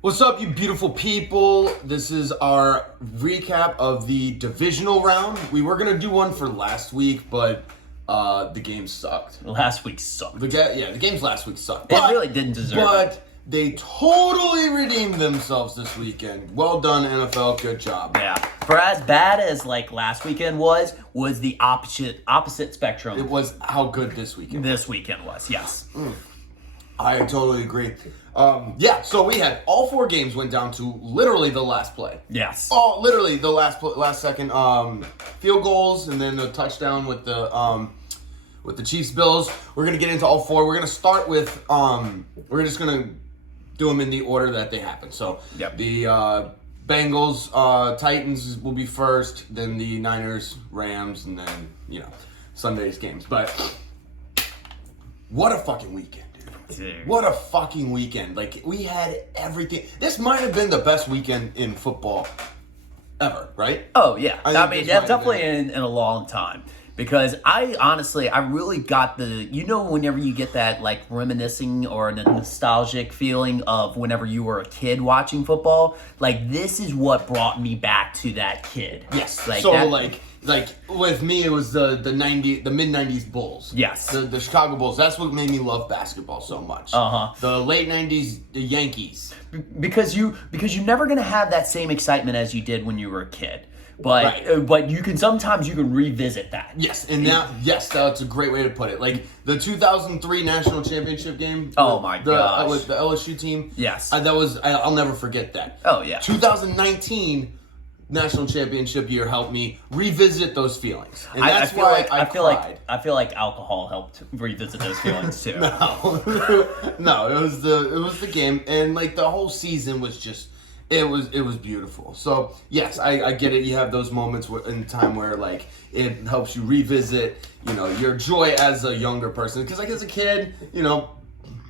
What's up, you beautiful people? This is our recap of the divisional round. We were gonna do one for last week, but the game sucked. Last week sucked. The games last week sucked. It really didn't deserve it. But they totally redeemed themselves this weekend. Well done, NFL. Good job. Yeah. For as bad as like last weekend was the opposite spectrum. It was how good this weekend. This weekend was, yes. I totally agree. So we had all four games went down to literally the last play. Yes. Oh, literally the last second field goals, and then the touchdown with the Chiefs Bills. We're gonna get into all four. We're gonna start with we're just gonna do them in the order that they happen. So Yep. the Bengals Titans will be first, then the Niners Rams, and then Sunday's games. But what a fucking weekend. Dude. What a fucking weekend. Like, we had everything. This might have been the best weekend in football ever, right? Oh, yeah. I I think mean, this that's might have definitely in a long time. Because I really got whenever you get that like reminiscing or the nostalgic feeling of whenever you were a kid watching football, like this is what brought me back to that kid. Yes. Like So, that, like with me, it was the mid-90s Bulls. Yes. The Chicago Bulls. That's what made me love basketball so much. Uh-huh. The late 90s, the Yankees. because you're never gonna have that same excitement as you did when you were a kid. But Right. but you can revisit that. Yes, and that's a great way to put it. Like the 2003 national championship game. Oh my gosh. With the LSU team. Yes. I'll never forget that. Oh, yeah. 2019 national championship year helped me revisit those feelings, and that's I feel why like I cried. I feel like alcohol helped revisit those feelings too. No, it was the game, and like the whole season was just. It was beautiful. So yes, I get it. You have those moments in time where like it helps you revisit, your joy as a younger person. Because like as a kid,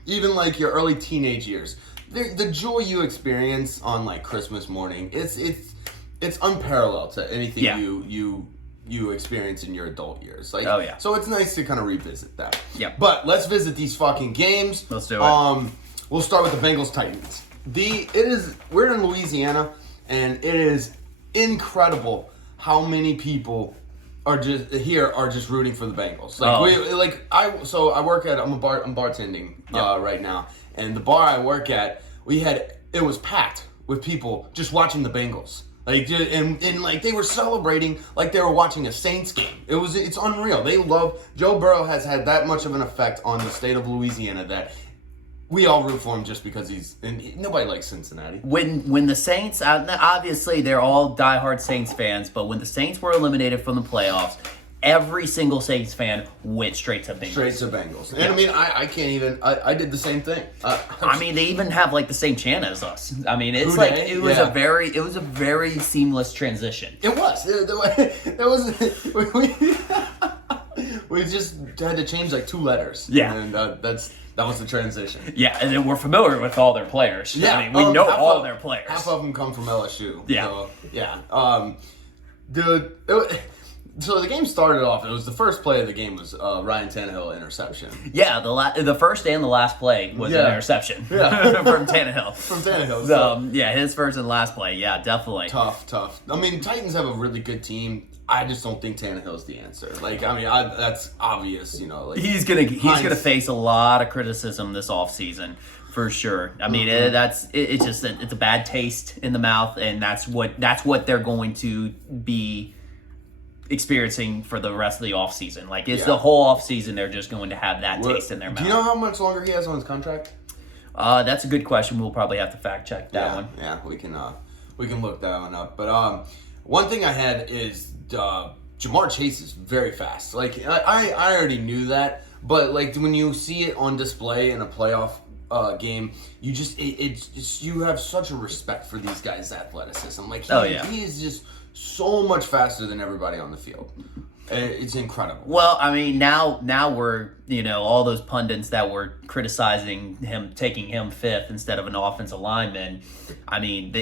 even like your early teenage years, the joy you experience on like Christmas morning, it's unparalleled to anything Yeah. you experience in your adult years. Like, Oh, yeah. So it's nice to kind of revisit that. Yeah. But let's visit these fucking games. Let's do it. We'll start with the Bengals Titans. We're in Louisiana, and it is incredible how many people are just rooting for the Bengals. Like Oh. I work at I'm bartending right now, and the bar I work at it was packed with people just watching the Bengals. Like and like they were celebrating like they were watching a Saints game. It's unreal. They love Joe Burrow has had that much of an effect on the state of Louisiana that we all root for him just because nobody likes Cincinnati. When the Saints, obviously they're all diehard Saints fans, but when the Saints were eliminated from the playoffs, every single Saints fan went straight to Bengals. Straight to Bengals. And Yeah. I mean, I can't even, I did the same thing. I mean, they even have like the same chant as us. I mean, it's Do like they? it was Yeah. a very seamless transition. It was. We just had to change like 2 letters. Yeah. And that was the transition. Yeah, and then we're familiar with all their players. Yeah. I mean, we know half all of- their players. Half of them come from LSU. Yeah. So, yeah. So the game started off. It was the first play of the game was Ryan Tannehill interception. Yeah, the first and the last play was an Yeah. interception Yeah. from Tannehill. From Tannehill. Yeah, his first and last play. Yeah, definitely. Tough. I mean, Titans have a really good team. I just don't think Tannehill's the answer. Like, I mean, that's obvious, Like, He's gonna face a lot of criticism this offseason for sure. I mean, it's just it's a bad taste in the mouth, and that's what they're going to be experiencing for the rest of the offseason. Like it's the whole offseason they're just going to have that taste in their mouth. Do you know how much longer he has on his contract? That's a good question. We'll probably have to fact check that one. Yeah, we can look that one up. But one thing I had is Jamar Chase is very fast. Like I already knew that, but like when you see it on display in a playoff game, you just you have such a respect for these guys' athleticism. Like he is just so much faster than everybody on the field. It's incredible. Well, I mean, now we're, all those pundits that were criticizing him, taking him fifth instead of an offensive lineman. I mean,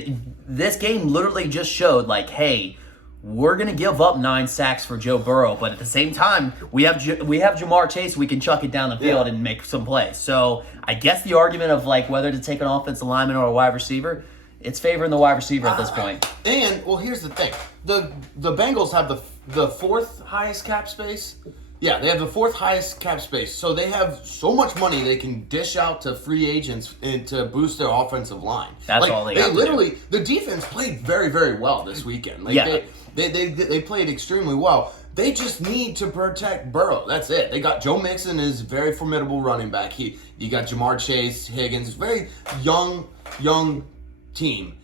this game literally just showed, like, hey, we're going to give up 9 sacks for Joe Burrow, but at the same time, we have Jamar Chase. We can chuck it down the field and make some plays. So I guess the argument of like whether to take an offensive lineman or a wide receiver, it's favoring the wide receiver at this point. And well, here's the thing: the Bengals have the 4th highest cap space. Yeah, they have the 4th highest cap space, so they have so much money they can dish out to free agents and to boost their offensive line. That's all they got literally, the defense played very, very well this weekend. Like they played extremely well. They just need to protect Burrow. That's it. They got Joe Mixon is very formidable running back. You got Jamar Chase, Higgins, very young team.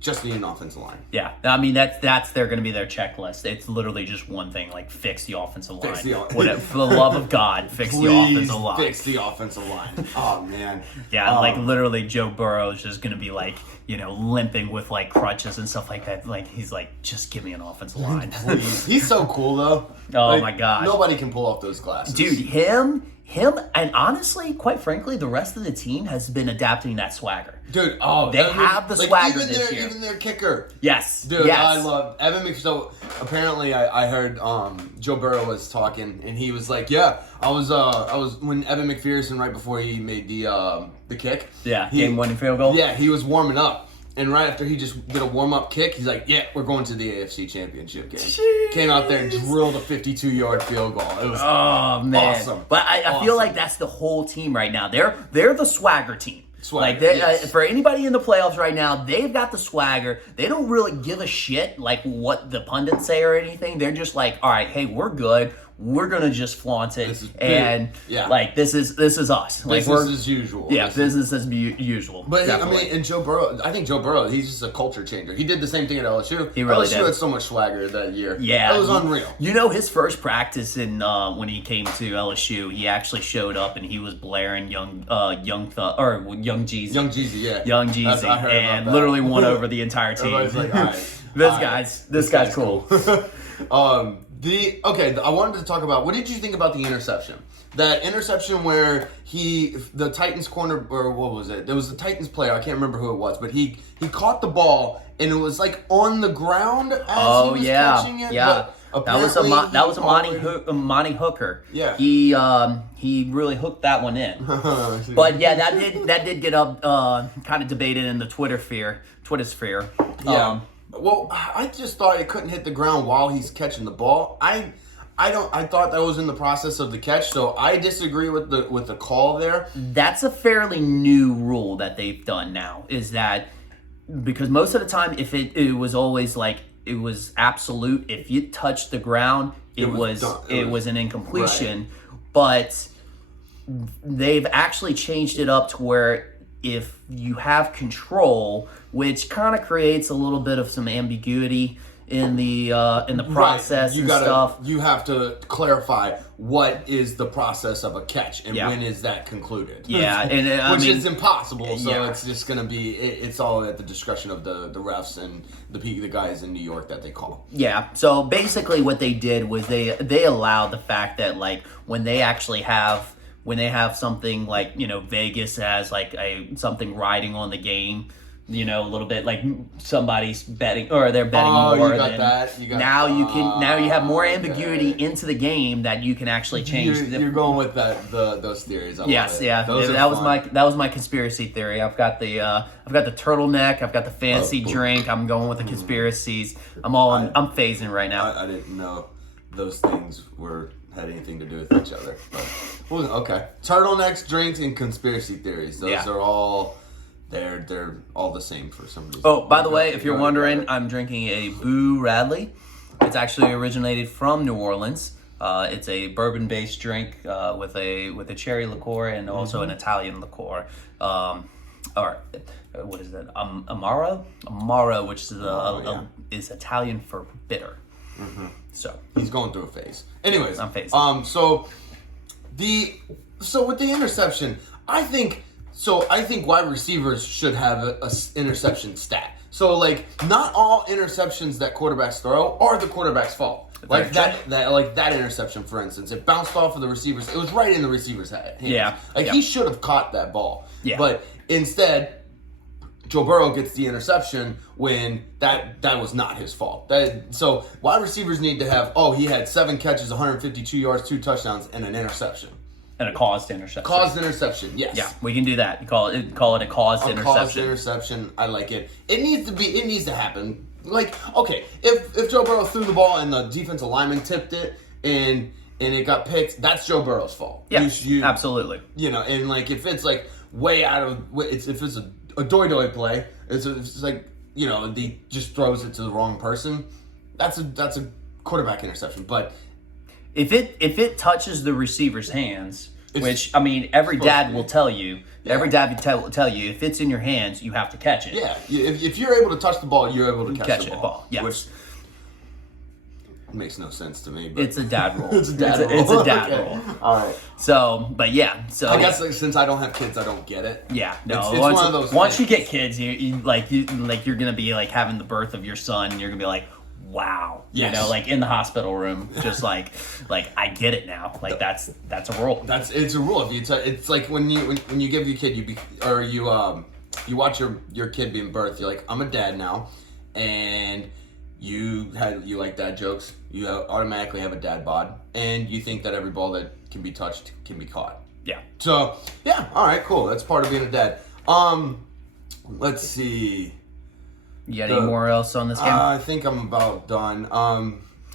Just need an offensive line. Yeah, I mean that's they're going to be their checklist. It's literally just one thing, like fix the offensive line. For the love of God, fix the offensive line. Fix the offensive line. Oh man. Yeah, like literally Joe Burrow is just going to be like, limping with like crutches and stuff like that. Like he's like, just give me an offensive line. He's so cool though. Oh my gosh. Nobody can pull off those glasses. Dude, him, and honestly, quite frankly, the rest of the team has been adapting that swagger. Dude, they have the swagger this year. Even their kicker. Yes. Dude, yes. I love Evan McPherson. So apparently I heard Joe Burrow was talking and he was like, yeah, I was when Evan McPherson right before he made the kick. Yeah, game-winning field goal. Yeah, he was warming up. And right after he just did a warm-up kick, he's like, yeah, we're going to the AFC Championship game. Jeez. Came out there and drilled a 52-yard field goal. It was awesome. But I feel like that's the whole team right now. They're the swagger team. Swagger, like for anybody in the playoffs right now, they've got the swagger. They don't really give a shit like what the pundits say or anything. They're just like, all right, hey, we're good. We're gonna just flaunt it, and like this is us. Like business as usual. Yeah, business as usual. But I mean, and Joe Burrow, I think Joe Burrow, he's just a culture changer. He did the same thing at LSU. He really LSU had so much swagger that year. Yeah, that was unreal. His first practice when he came to LSU, he actually showed up and he was blaring Young Jeezy. Young Jeezy, yeah. Young Jeezy, and literally won over the entire team. Everybody's like, all right, this guy's cool. I wanted to talk about, what did you think about the interception? That interception where the Titans corner, or what was it? There was the Titans player, I can't remember who it was, but he caught the ball and it was like on the ground as he was catching it. Yeah. That was Monty Hooker. Yeah. He really hooked that one in. But yeah, that did get up kind of debated in the Twitter sphere. Yeah. Well, I just thought it couldn't hit the ground while he's catching the ball. I thought that was in the process of the catch, so I disagree with the call there. That's a fairly new rule that they've done now, is that because most of the time if it was always like it was absolute, if you touched the ground, it was an incompletion. Right. But they've actually changed it up to where if you have control, which kind of creates a little bit of some ambiguity in the process and stuff. You have to clarify what is the process of a catch and when is that concluded. Yeah, which is impossible. So it's just going to be it's all at the discretion of the refs and the guys in New York that they call. Yeah. So basically, what they did was they allowed the fact that like when they have something like Vegas has like something riding on the game. A little bit like somebody's betting or they're betting more. You got that. Now you have more ambiguity into the game that you can actually change. You're going with those theories. Yes, yeah. That was my conspiracy theory. I've got the turtleneck. I've got the fancy drink. I'm going with the conspiracies. I'm phasing right now. I didn't know those things had anything to do with each other. But, okay. Turtlenecks, drinks, and conspiracy theories. Those are all. They're all the same for some reason. Oh, by the way, if you're wondering, I'm drinking a Boo Radley. It's actually originated from New Orleans. It's a bourbon-based drink with a cherry liqueur and also an Italian liqueur. Or what is that? Amaro, which is Italian for bitter. Mm-hmm. So he's going through a phase. Anyways, I'm phasing. So with the interception, I think wide receivers should have a interception stat. So, like, not all interceptions that quarterbacks throw are the quarterback's fault. Like that interception, for instance, it bounced off of the receivers. It was right in the receiver's hands. Yeah. Like, he should have caught that ball. Yeah. But instead, Joe Burrow gets the interception when that was not his fault. So wide receivers need to have, he had 7 catches, 152 yards, 2 touchdowns, and an interception. And a caused interception. Caused interception, yes. Yeah, we can do that. You call it a caused interception. Caused interception, I like it. It needs to happen. Like, okay, if Joe Burrow threw the ball and the defensive lineman tipped it and it got picked, that's Joe Burrow's fault. Yeah, absolutely. And like if it's like way out of, if it's a doy play, it's like, he just throws it to the wrong person, that's a quarterback interception. But if it touches the receiver's hands, which I mean every dad will tell you, every dad will tell you, if it's in your hands, you have to catch it. Yeah, if you're able to touch the ball, you're able to catch the ball. Yes. Which makes no sense to me. But it's a dad rule. It's a dad rule. It's a dad rule. All right. So, but yeah. So I guess since I don't have kids, I don't get it. Yeah. No. It's one of those once things. you get kids, you're gonna be like having the birth of your son. And you're gonna be like, wow. Yes. Like in the hospital room, just like I get it now. Like that's a rule. It's a rule. It's like when you give your kid you watch your kid being birthed. You're like, I'm a dad now, and you like dad jokes. You automatically have a dad bod, and you think that every ball that can be touched can be caught. Yeah. So yeah, all right, cool. That's part of being a dad. Let's see. You got any more else on this game? I think I'm about done.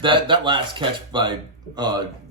That last catch by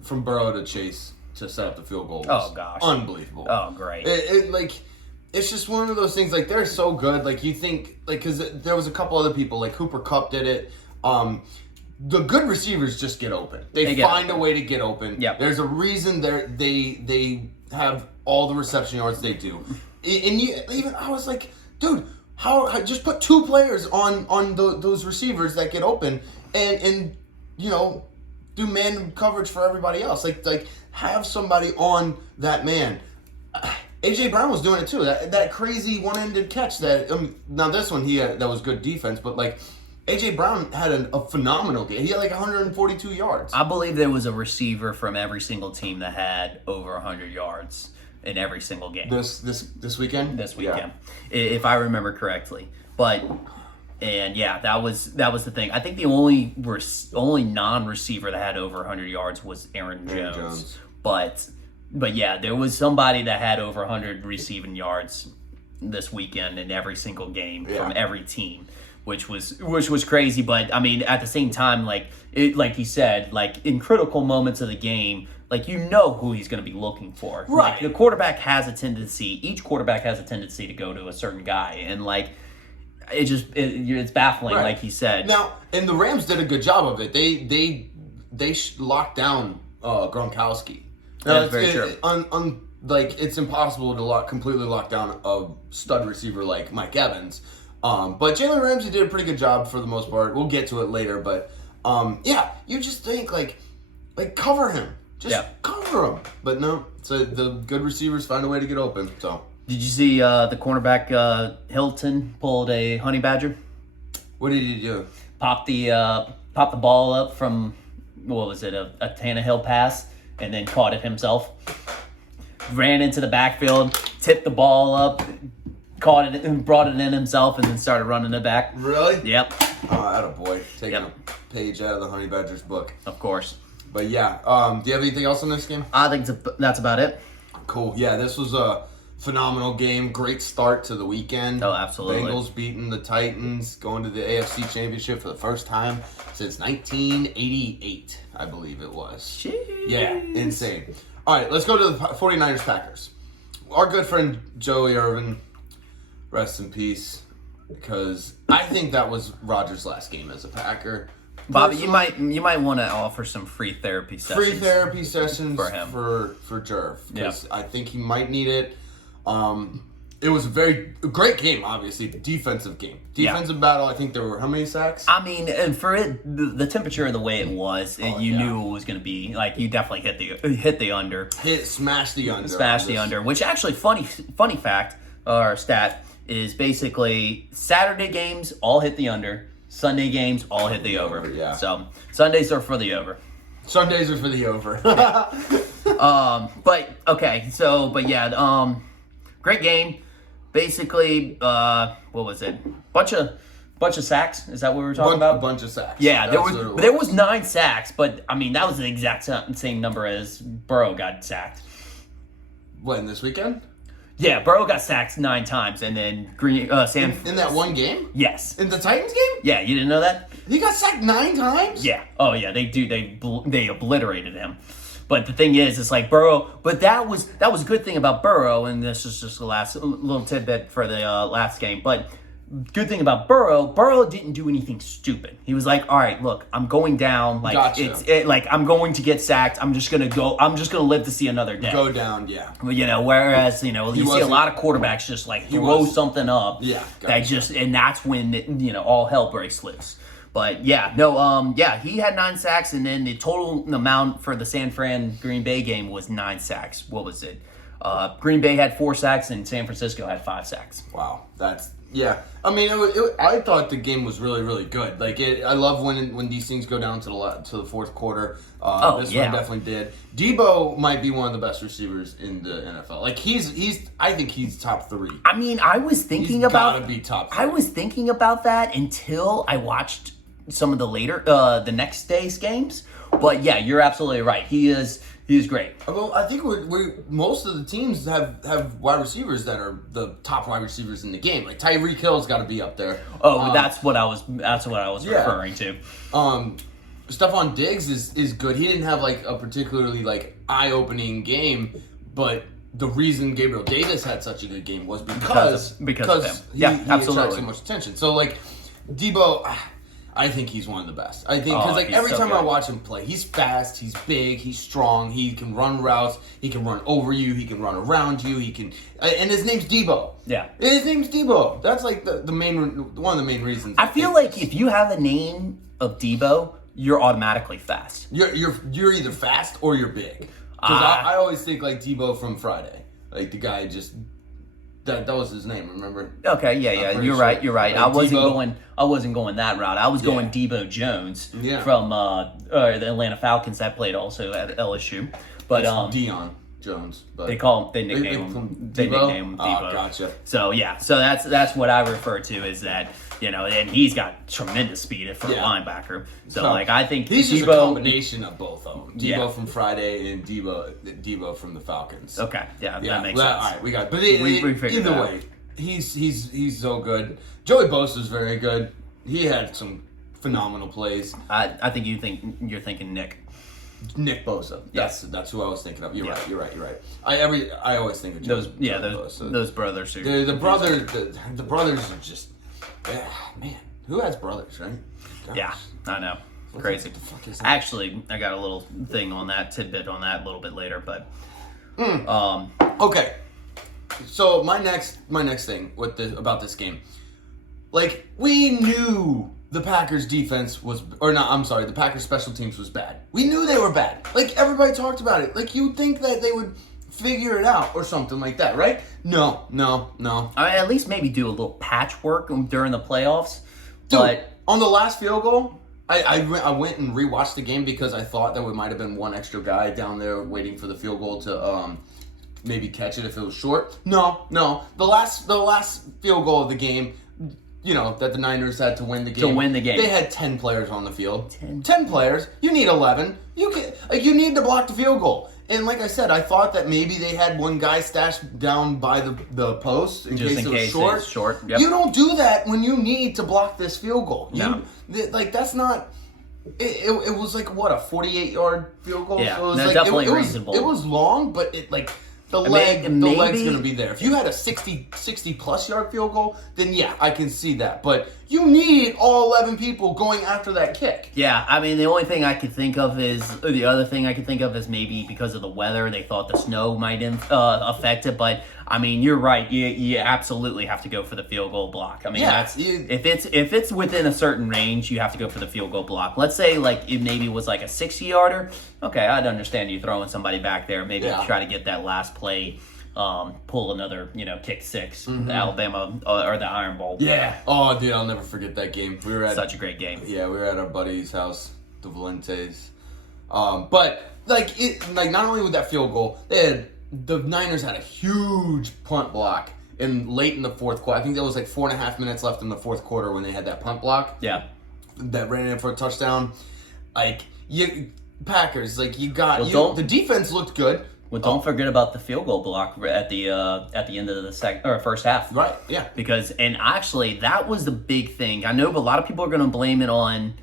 from Burrow to Chase to set up the field goal was unbelievable. Oh, great. It's just one of those things. Like, they're so good. Like, you think, like, because there was a couple other people, like Cooper Kupp did it. The good receivers just get open. They find a way to get open. Yep. There's a reason they have all the reception yards they do. And I was like, dude, how just put 2 players on those receivers that get open and do man coverage for everybody else. Like have somebody on that man. AJ Brown was doing it too. That crazy one-ended catch now this one that was good defense, but like AJ Brown had a phenomenal game. He had like 142 yards. I believe there was a receiver from every single team that had over 100 yards in every single game. This weekend? This weekend, if I remember correctly. That was the thing. I think the only non-receiver that had over 100 yards was Aaron Jones. But yeah, there was somebody that had over 100 receiving yards this weekend in every single game from every team, which was crazy. But I mean, at the same time, like you said, like in critical moments of the game, like who he's going to be looking for. Right. Like the quarterback has a tendency. Each quarterback has a tendency to go to a certain guy, and like it's baffling, right. Like he said. Now, and the Rams did a good job of it. They locked down Gronkowski. That's very true. Like it's impossible to completely lock down a stud receiver like Mike Evans. But Jalen Ramsey did a pretty good job for the most part. We'll get to it later, but you just think like cover him. Just cover him. But no, so the good receivers find a way to get open. So did you see the cornerback Hilton pulled a honey badger? What did he do? Popped the ball up from what was it, a Tannehill pass, and then caught it himself. Ran into the backfield, tipped the ball up, caught it and brought it in himself, and then started running it back. Really? Yep. Oh, attaboy. Taking a page out of the Honey Badgers book. Of course. But yeah, do you have anything else on this game? I think that's about it. Cool. Yeah, this was a phenomenal game. Great start to the weekend. Oh, absolutely. Bengals beating the Titans, going to the AFC Championship for the first time since 1988, I believe it was. Jeez. Yeah, insane. All right, let's go to the 49ers Packers. Our good friend Joey Irvin, rest in peace, because I think that was Rodgers' last game as a Packer. Bobby, you might want to offer some free therapy sessions. Free therapy sessions for him. for Jerv, because I think he might need it. It was a great game, obviously. Defensive game. Defensive battle. I think there were how many sacks? I mean, and for it, the temperature of the way it was, you knew it was going to be, like, you definitely hit the under. Smash the under. Smash the under, which actually, funny fact, or stat, is basically Saturday games all hit the under, Sunday games all hit the over. Yeah. So, Sundays are for the over. Sundays are for the over. But yeah, great game. basically, what was it? Bunch of sacks. Is that what we were talking about? A bunch of sacks. Yeah, That's there was 9 sacks, but I mean that was the exact same number as Burrow got sacked. When, this weekend? Yeah, Burrow got sacked 9 times, and then Sam In that one game? Yes. In the Titans game? Yeah, you didn't know that? He got sacked 9 times? Yeah. Oh yeah, they do. They obliterated him. But the thing is, it's like Burrow. But that was a good thing about Burrow, and this is just the last little tidbit for the last game. But good thing about Burrow didn't do anything stupid. He was like, all right, look, I'm going down. Like Gotcha. like I'm going to get sacked. I'm just gonna live to see another day. Go down, yeah. Whereas you see a lot of quarterbacks just like throw something up. Yeah, gotcha. And that's when all hell breaks loose. But he had 9 sacks, and then the total amount for the San Fran Green Bay game was 9 sacks. What was it? Green Bay had 4 sacks, and San Francisco had 5 sacks. Wow, yeah. I mean, I thought the game was really, really good. Like, I love when these things go down to the fourth quarter. This one definitely did. Debo might be one of the best receivers in the NFL. Like, I think he's top 3. I mean, I was thinking He's gotta be top 3. I was thinking about that until I watched some of the next day's games. But yeah, you're absolutely right. He is great. Well, I think most of the teams have wide receivers that are the top wide receivers in the game. Like Tyreek Hill's got to be up there. Oh, that's what I was referring to. Stephon Diggs is good. He didn't have like a particularly like eye-opening game, but the reason Gabriel Davis had such a good game was because of him. he Absolutely. attracts so much attention. So like Debo, I think he's one of the best. I think because every time I watch him play, he's fast, he's big, he's strong, he can run routes, he can run over you, he can run around you, and his name's Debo. Yeah, his name's Debo. That's like one of the main reasons. I feel like if you have a name of Debo, you're automatically fast. You're either fast or you're big. Because I always think like Debo from Friday, like the guy just. That was his name, remember? Okay, yeah. You're right. Like I wasn't going that route. I was going Debo Jones from the Atlanta Falcons that played also at LSU. But Deion Jones. But they nickname him Debo. Oh, gotcha. So that's what I refer to as that. And he's got tremendous speed for a linebacker. So I think he's Debo, just a combination of both of them. Debo from Friday and Debo from the Falcons. Okay, that makes sense. All right, we got it. But either way, he's so good. Joey Bosa's very good. He had some phenomenal plays. I think you're thinking Nick Bosa. That's who I was thinking of. You're right. I always think of Joey Bosa. Those brothers are the brothers are just. Yeah, man, who has brothers, right? Gosh. Yeah, I know. Crazy. What the fuck is that? Actually, I got a little thing on that, tidbit on that a little bit later, but okay. So my next thing about this game, like we knew the Packers defense the Packers special teams was bad. We knew they were bad. Like everybody talked about it. Like you'd think that they would figure it out or something like that, right? No. I mean, at least maybe do a little patchwork during the playoffs. Dude, but on the last field goal, I went and rewatched the game because I thought there might have been one extra guy down there waiting for the field goal to maybe catch it if it was short. No. The last field goal of the game, that the Niners had to win the game. They had 10 players on the field. 10 players. You need 11. You need to block the field goal. And like I said, I thought that maybe they had one guy stashed down by the post in case it was short. Yep. You don't do that when you need to block this field goal. That's not. It was like what, a 48-yard field goal. Yeah, so it was definitely reasonable. It was long, but the leg's gonna be there. If you had a 60 plus yard field goal, then yeah, I can see that. But you need all 11 people going after that kick. Yeah, I mean the other thing I could think of is maybe because of the weather, they thought the snow might affect it. But I mean, you're right. You absolutely have to go for the field goal block. I mean, if it's within a certain range, you have to go for the field goal block. Let's say like it maybe was like a 60-yarder. Okay, I'd understand you throwing somebody back there, maybe try to get that last play, pull another, kick 6, the Alabama or the Iron Bowl. Yeah. Oh, dude, I'll never forget that game. We were at such a great game. Yeah, we were at our buddy's house, the Valentes. But not only with that field goal, the Niners had a huge punt block late in the fourth quarter. I think there was like 4.5 minutes left in the fourth quarter when they had that punt block. Yeah. That ran in for a touchdown. Like Packers, like the defense looked good. Well, don't forget about the field goal block at the end of the first half. Right. Yeah. Because actually that was the big thing. I know, but a lot of people are going to blame it on.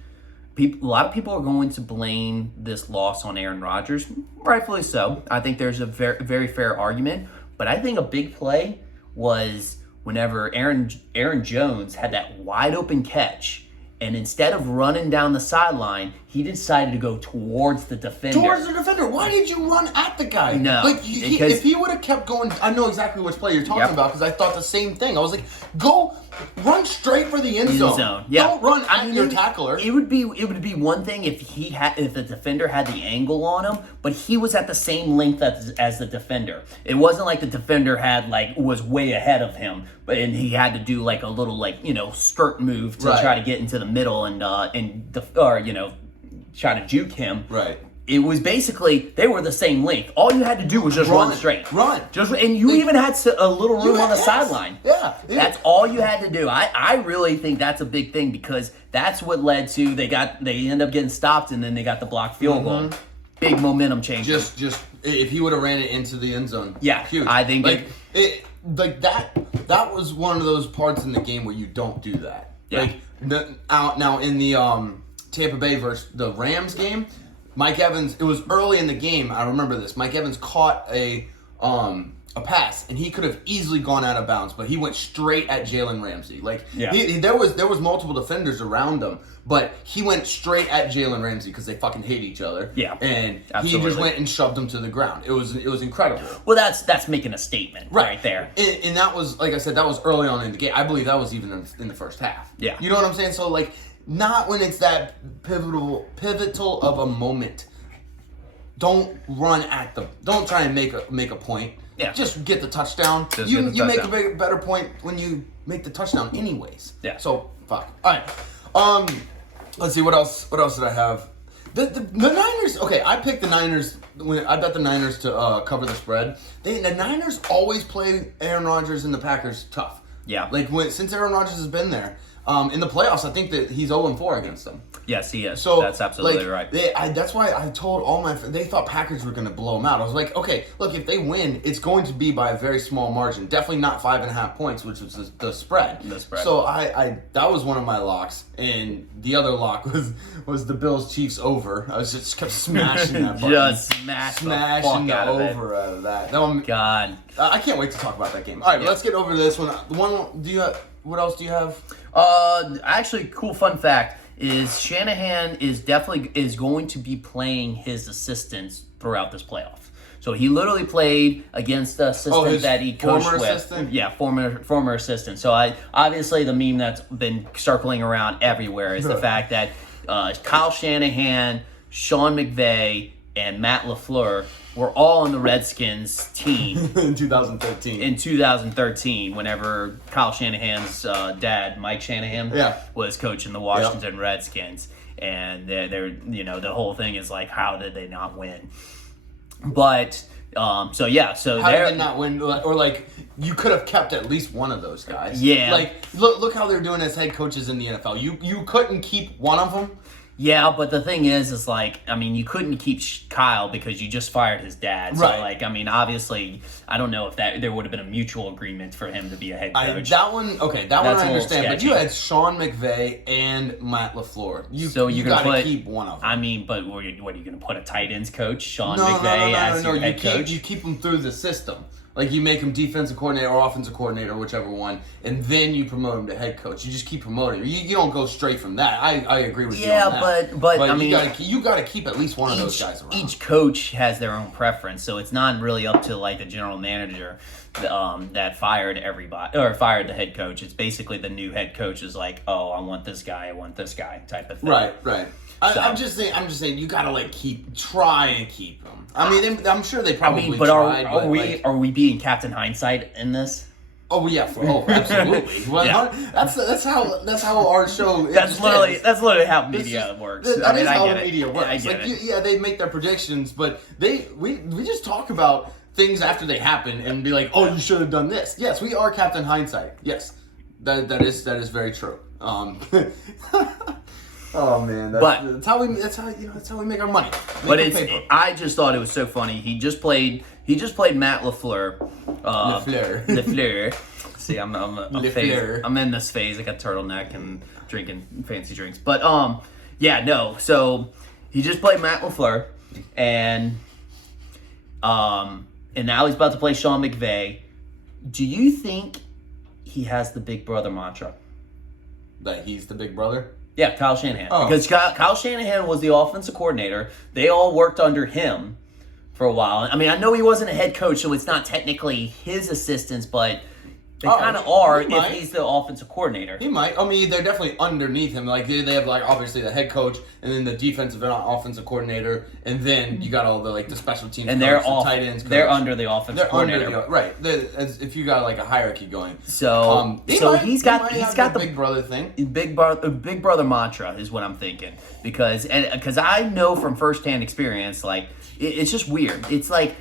A lot of people are going to blame this loss on Aaron Rodgers, rightfully so. I think there's a very, very fair argument, but I think a big play was whenever Aaron Jones had that wide open catch. And instead of running down the sideline, he decided to go towards the defender. Why did you run at the guy? No. Like, if he would have kept going, I know exactly which play you're talking about because I thought the same thing. I was like, run straight for the end zone. Yeah. Don't run at your tackler. It would be one thing if the defender had the angle on him, but he was at the same length as the defender. It wasn't like the defender was way ahead of him, and he had to do like a little skirt move to try to get into the middle and try to juke him. Right. It was basically they were the same length. All you had to do was just run straight. And you even had a little room on the sideline. Yeah. That's all you had to do. I really think that's a big thing because that's what led to they end up getting stopped and then they got the blocked field goal. Big momentum change. Just if he would have ran it into the end zone. Yeah, huge. I think that was one of those parts in the game where you don't do that. Yeah. Now in the Tampa Bay versus the Rams game, Mike Evans, it was early in the game, I remember this. Mike Evans caught a pass, and he could have easily gone out of bounds, but he went straight at Jalen Ramsey. There was multiple defenders around him, but he went straight at Jalen Ramsey because they fucking hate each other. Yeah, and absolutely. He just went and shoved him to the ground. It was incredible. Well, that's making a statement right there. And that was, like I said, that was early on in the game. I believe that was even in the first half. Yeah, you know what I'm saying? So not when it's that pivotal of a moment. Don't run at them. Don't try and make a point. Yeah. Just get the touchdown. You make a better point when you make the touchdown anyways. Yeah. So fuck. All right. Let's see what else did I have? The Niners. Okay, I picked the Niners when I bet the Niners to cover the spread. The Niners always play Aaron Rodgers and the Packers tough. Yeah. Since Aaron Rodgers has been there. In the playoffs, I think that he's 0-4 against them. Yes, he is. So that's absolutely right. That's why I told all my friends, they thought Packers were going to blow them out. I was like, okay, look, if they win, it's going to be by a very small margin. Definitely not 5.5 points, which was the spread. The spread. So I that was one of my locks, and the other lock was the Bills Chiefs over. I was just kept smashing that button. Just smashing the over out of that. God, I can't wait to talk about that game. All right, let's get over to this one. What else do you have? Actually, cool fun fact is Shanahan is going to be playing his assistants throughout this playoff. So he literally played against the assistant that he coached with. Assistant? Yeah, former assistant. So obviously the meme that's been circling around everywhere is the fact that Kyle Shanahan, Sean McVay, and Matt LaFleur were all on the Redskins team in 2013. In 2013, whenever Kyle Shanahan's dad, Mike Shanahan, was coaching the Washington Redskins, and they're the whole thing is like, how did they not win? But how did they not win? Or you could have kept at least one of those guys. Yeah. Look how they're doing as head coaches in the NFL. You couldn't keep one of them. Yeah, but the thing is you couldn't keep Kyle because you just fired his dad. So, right. Obviously, I don't know if there would have been a mutual agreement for him to be a head coach. That one I understand. But you had Sean McVay and Matt LaFleur. You got to keep one of them. But what are you going to put a tight ends coach, Sean McVay, as your head coach? You keep them through the system. You make him defensive coordinator or offensive coordinator, whichever one, and then you promote him to head coach. You just keep promoting him. You don't go straight from that. I agree with you on that. But you got to keep at least one of those guys around. Each coach has their own preference, so it's not really up to the general manager that fired everybody or fired the head coach. It's basically the new head coach is like, oh, I want this guy type of thing. Right. I'm just saying you gotta try and keep them. I'm sure they probably tried. Are we being Captain Hindsight in this? Oh yeah, absolutely. Well, that's how our show. That's literally how media works. That is how media works. I get it. They make their predictions, but we just talk about things after they happen and be like, "Oh, you should have done this." Yes, we are Captain Hindsight. Yes, that is very true. Oh man, that's how we make our money. I just thought it was so funny. He just played Matt LaFleur. LaFleur. See, I'm in this phase. I got turtleneck and drinking fancy drinks. But so he just played Matt LaFleur, and now he's about to play Sean McVay. Do you think he has the big brother mantra? That he's the big brother? Yeah, Kyle Shanahan. Oh. Because Kyle Shanahan was the offensive coordinator. They all worked under him for a while. I mean, I know he wasn't a head coach, so it's not technically his assistants, but they kind of are if he's the offensive coordinator. He might. I mean, they're definitely underneath him. Like, they have, like, obviously the head coach and then the defensive and offensive coordinator, and then you got all the, like, the special teams and coach, the tight ends coach. They're under the offensive coordinator. Right. If you got, like, a hierarchy going. So, he's got the big brother thing. Big brother mantra is what I'm thinking. Because I know from firsthand experience, like, it's just weird. It's like,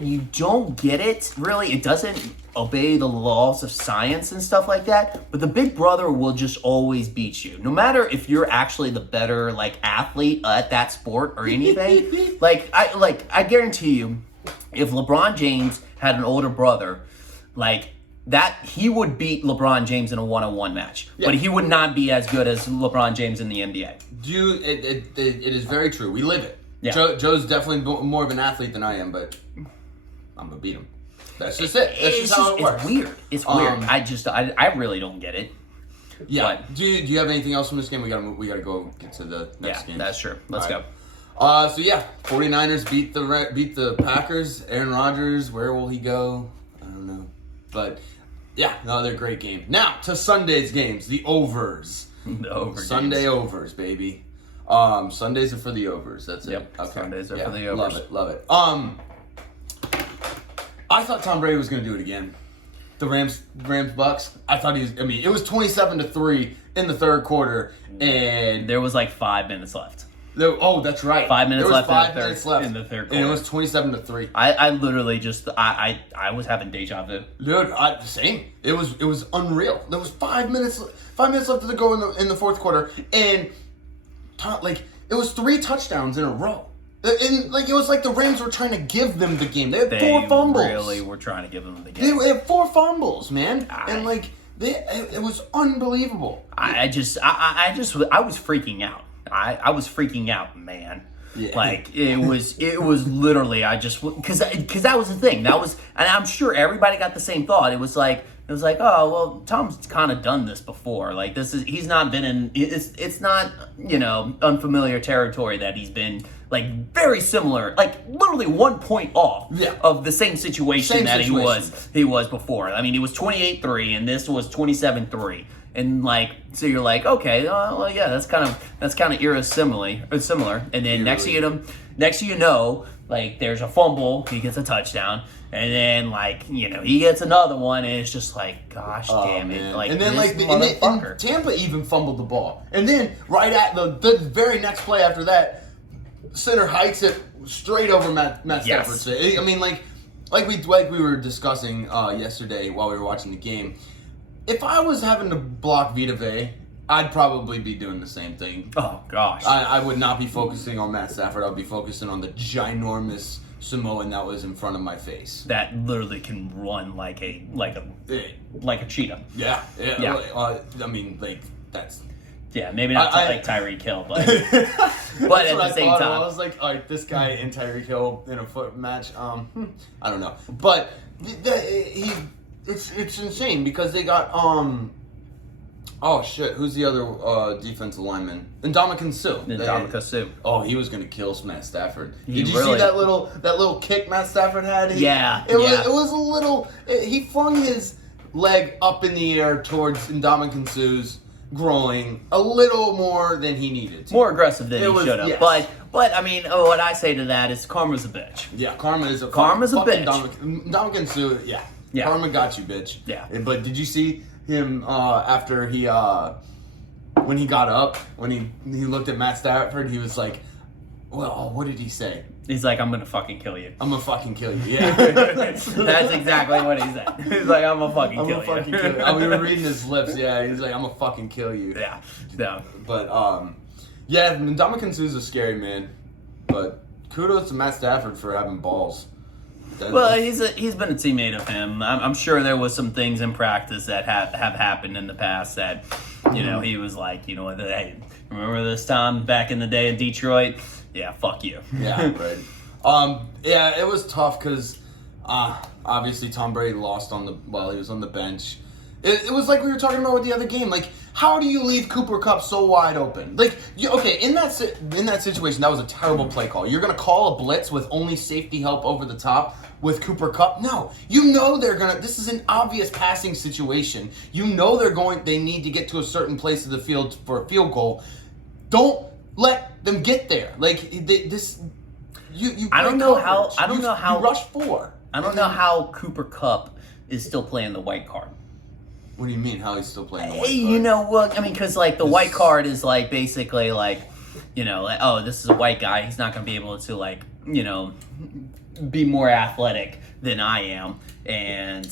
you don't get it, really. It doesn't obey the laws of science and stuff like that, but the big brother will just always beat you. No matter if you're actually the better, like, athlete at that sport or anything. I guarantee you, if LeBron James had an older brother, like, that he would beat LeBron James in a one-on-one match. Yeah. But he would not be as good as LeBron James in the NBA. It is very true. We live it. Yeah. Joe's definitely more of an athlete than I am, but I'm going to beat him. That's just it. That's just how it works. It's weird. I really don't get it. Yeah. But, do you have anything else from this game? We gotta go get to the next game. Yeah, that's true. Let's go. 49ers beat the Packers. Aaron Rodgers, where will he go? I don't know. But yeah, another great game. Now to Sunday's games, the overs. The over Sunday games. Overs, baby. Sundays are for the overs. That's it. Yep. Okay. Sundays are for the overs. Love it. I thought Tom Brady was going to do it again. The Rams Bucks. I thought it was 27-3 in the third quarter, and there was like 5 minutes left. That's right. 5 minutes left. There was 5 minutes left in the third quarter, and it was 27-3. I literally just I was having deja vu. Dude, same. It was unreal. There was 5 minutes left to go in the fourth quarter, and it was 3 touchdowns in a row. And it was like the Rams were trying to give them the game. They had 4 fumbles. They really were trying to give them the game. They had 4 fumbles, man, it was unbelievable. I was freaking out. I was freaking out, man. Yeah. Like it was literally because that was the thing. And I'm sure everybody got the same thought. It was like, oh, well, Tom's kind of done this before. Like he's not been in, it's not, unfamiliar territory that he's been, like, very similar, like literally 1 point off of the same situation he was before. I mean, it was 28-3 and this was 27-3. And so you're like, okay, well, yeah, that's kind of similar. And then next thing you know, like, there's a fumble, he gets a touchdown, and then he gets another one, and it's just like, gosh damn it, like, and then and Tampa even fumbled the ball, and then right at the very next play after that, center hikes it straight over Matt Stafford. I mean, like we were discussing yesterday while we were watching the game. If I was having to block Vita Vea, I'd probably be doing the same thing. Oh, gosh. I would not be focusing on Matt Stafford. I would be focusing on the ginormous Samoan that was in front of my face. That literally can run like a cheetah. Yeah. I mean, that's... Yeah, maybe not like Tyreek Hill, but at the same time. I was like, all right, this guy and Tyreek Hill in a foot match, I don't know. But it's insane because they got oh shit, who's the other defensive lineman? Ndamukong Suh. Oh, he was gonna kill Matt Stafford. Did you see that little kick Matt Stafford had? It was a little. He flung his leg up in the air towards Ndamukong Suh's groin a little more than he needed to. More aggressive than he should have. Yes. But I mean, what I say to that is karma's a bitch. Yeah, karma's a bitch. Ndamukong Suh, yeah. Karma got you, bitch. Yeah. But did you see him after when he got up, when he looked at Matt Stafford, he was like, Well, what did he say? He's like, I'm gonna fucking kill you. I'm gonna fucking kill you. Yeah. That's exactly what he said. He's like, I'm gonna fucking kill you. Kill you. We were reading his lips. Yeah, he's like, I'm gonna fucking kill you. Yeah. No. But yeah, Ndamukong Suh's a scary man. But kudos to Matt Stafford for having balls. Well, he's been a teammate of him. I'm sure there was some things in practice that have happened in the past that, he was like, hey, remember this time back in the day in Detroit? Yeah, fuck you. Yeah, right. Yeah, it was tough because obviously Tom Brady lost while he was on the bench. It was like we were talking about with the other game. Like, how do you leave Cooper Kupp so wide open? Like, in that situation, that was a terrible play call. You're gonna call a blitz with only safety help over the top with Cooper Kupp? No, they're gonna. This is an obvious passing situation. They need to get to a certain place of the field for a field goal. Don't let them get there. Like you. I don't know how. You rush 4. I don't know how Cooper Kupp is still playing the white card. What do you mean? How he's still playing the white card? You know what? I mean, because like the white card is like basically like, oh, this is a white guy. He's not gonna be able to like, be more athletic than I am, and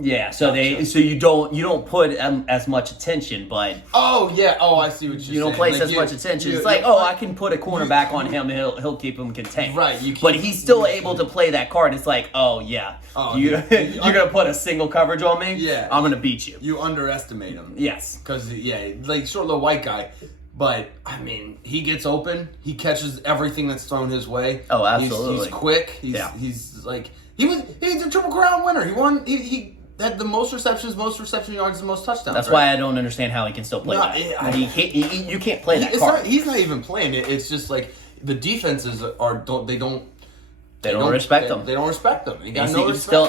yeah. So gotcha. so you don't put as much attention, but I see what you're saying. You don't place as much attention. It's like, I can put a cornerback on him, and he'll keep him contained. Right. But he's still able to play that card. It's like, you're gonna put a single coverage on me. Yeah, I'm gonna beat you. You underestimate him. Yes. Because like short little white guy. But, I mean, he gets open. He catches everything that's thrown his way. Oh, absolutely. He's quick. He's like... He's a Triple Crown winner. He won... He had the most receptions yards, and most touchdowns. That's why I don't understand how he can still play that. You can't play that card. He's not even playing it. It's just like the defenses don't respect him. They don't respect him.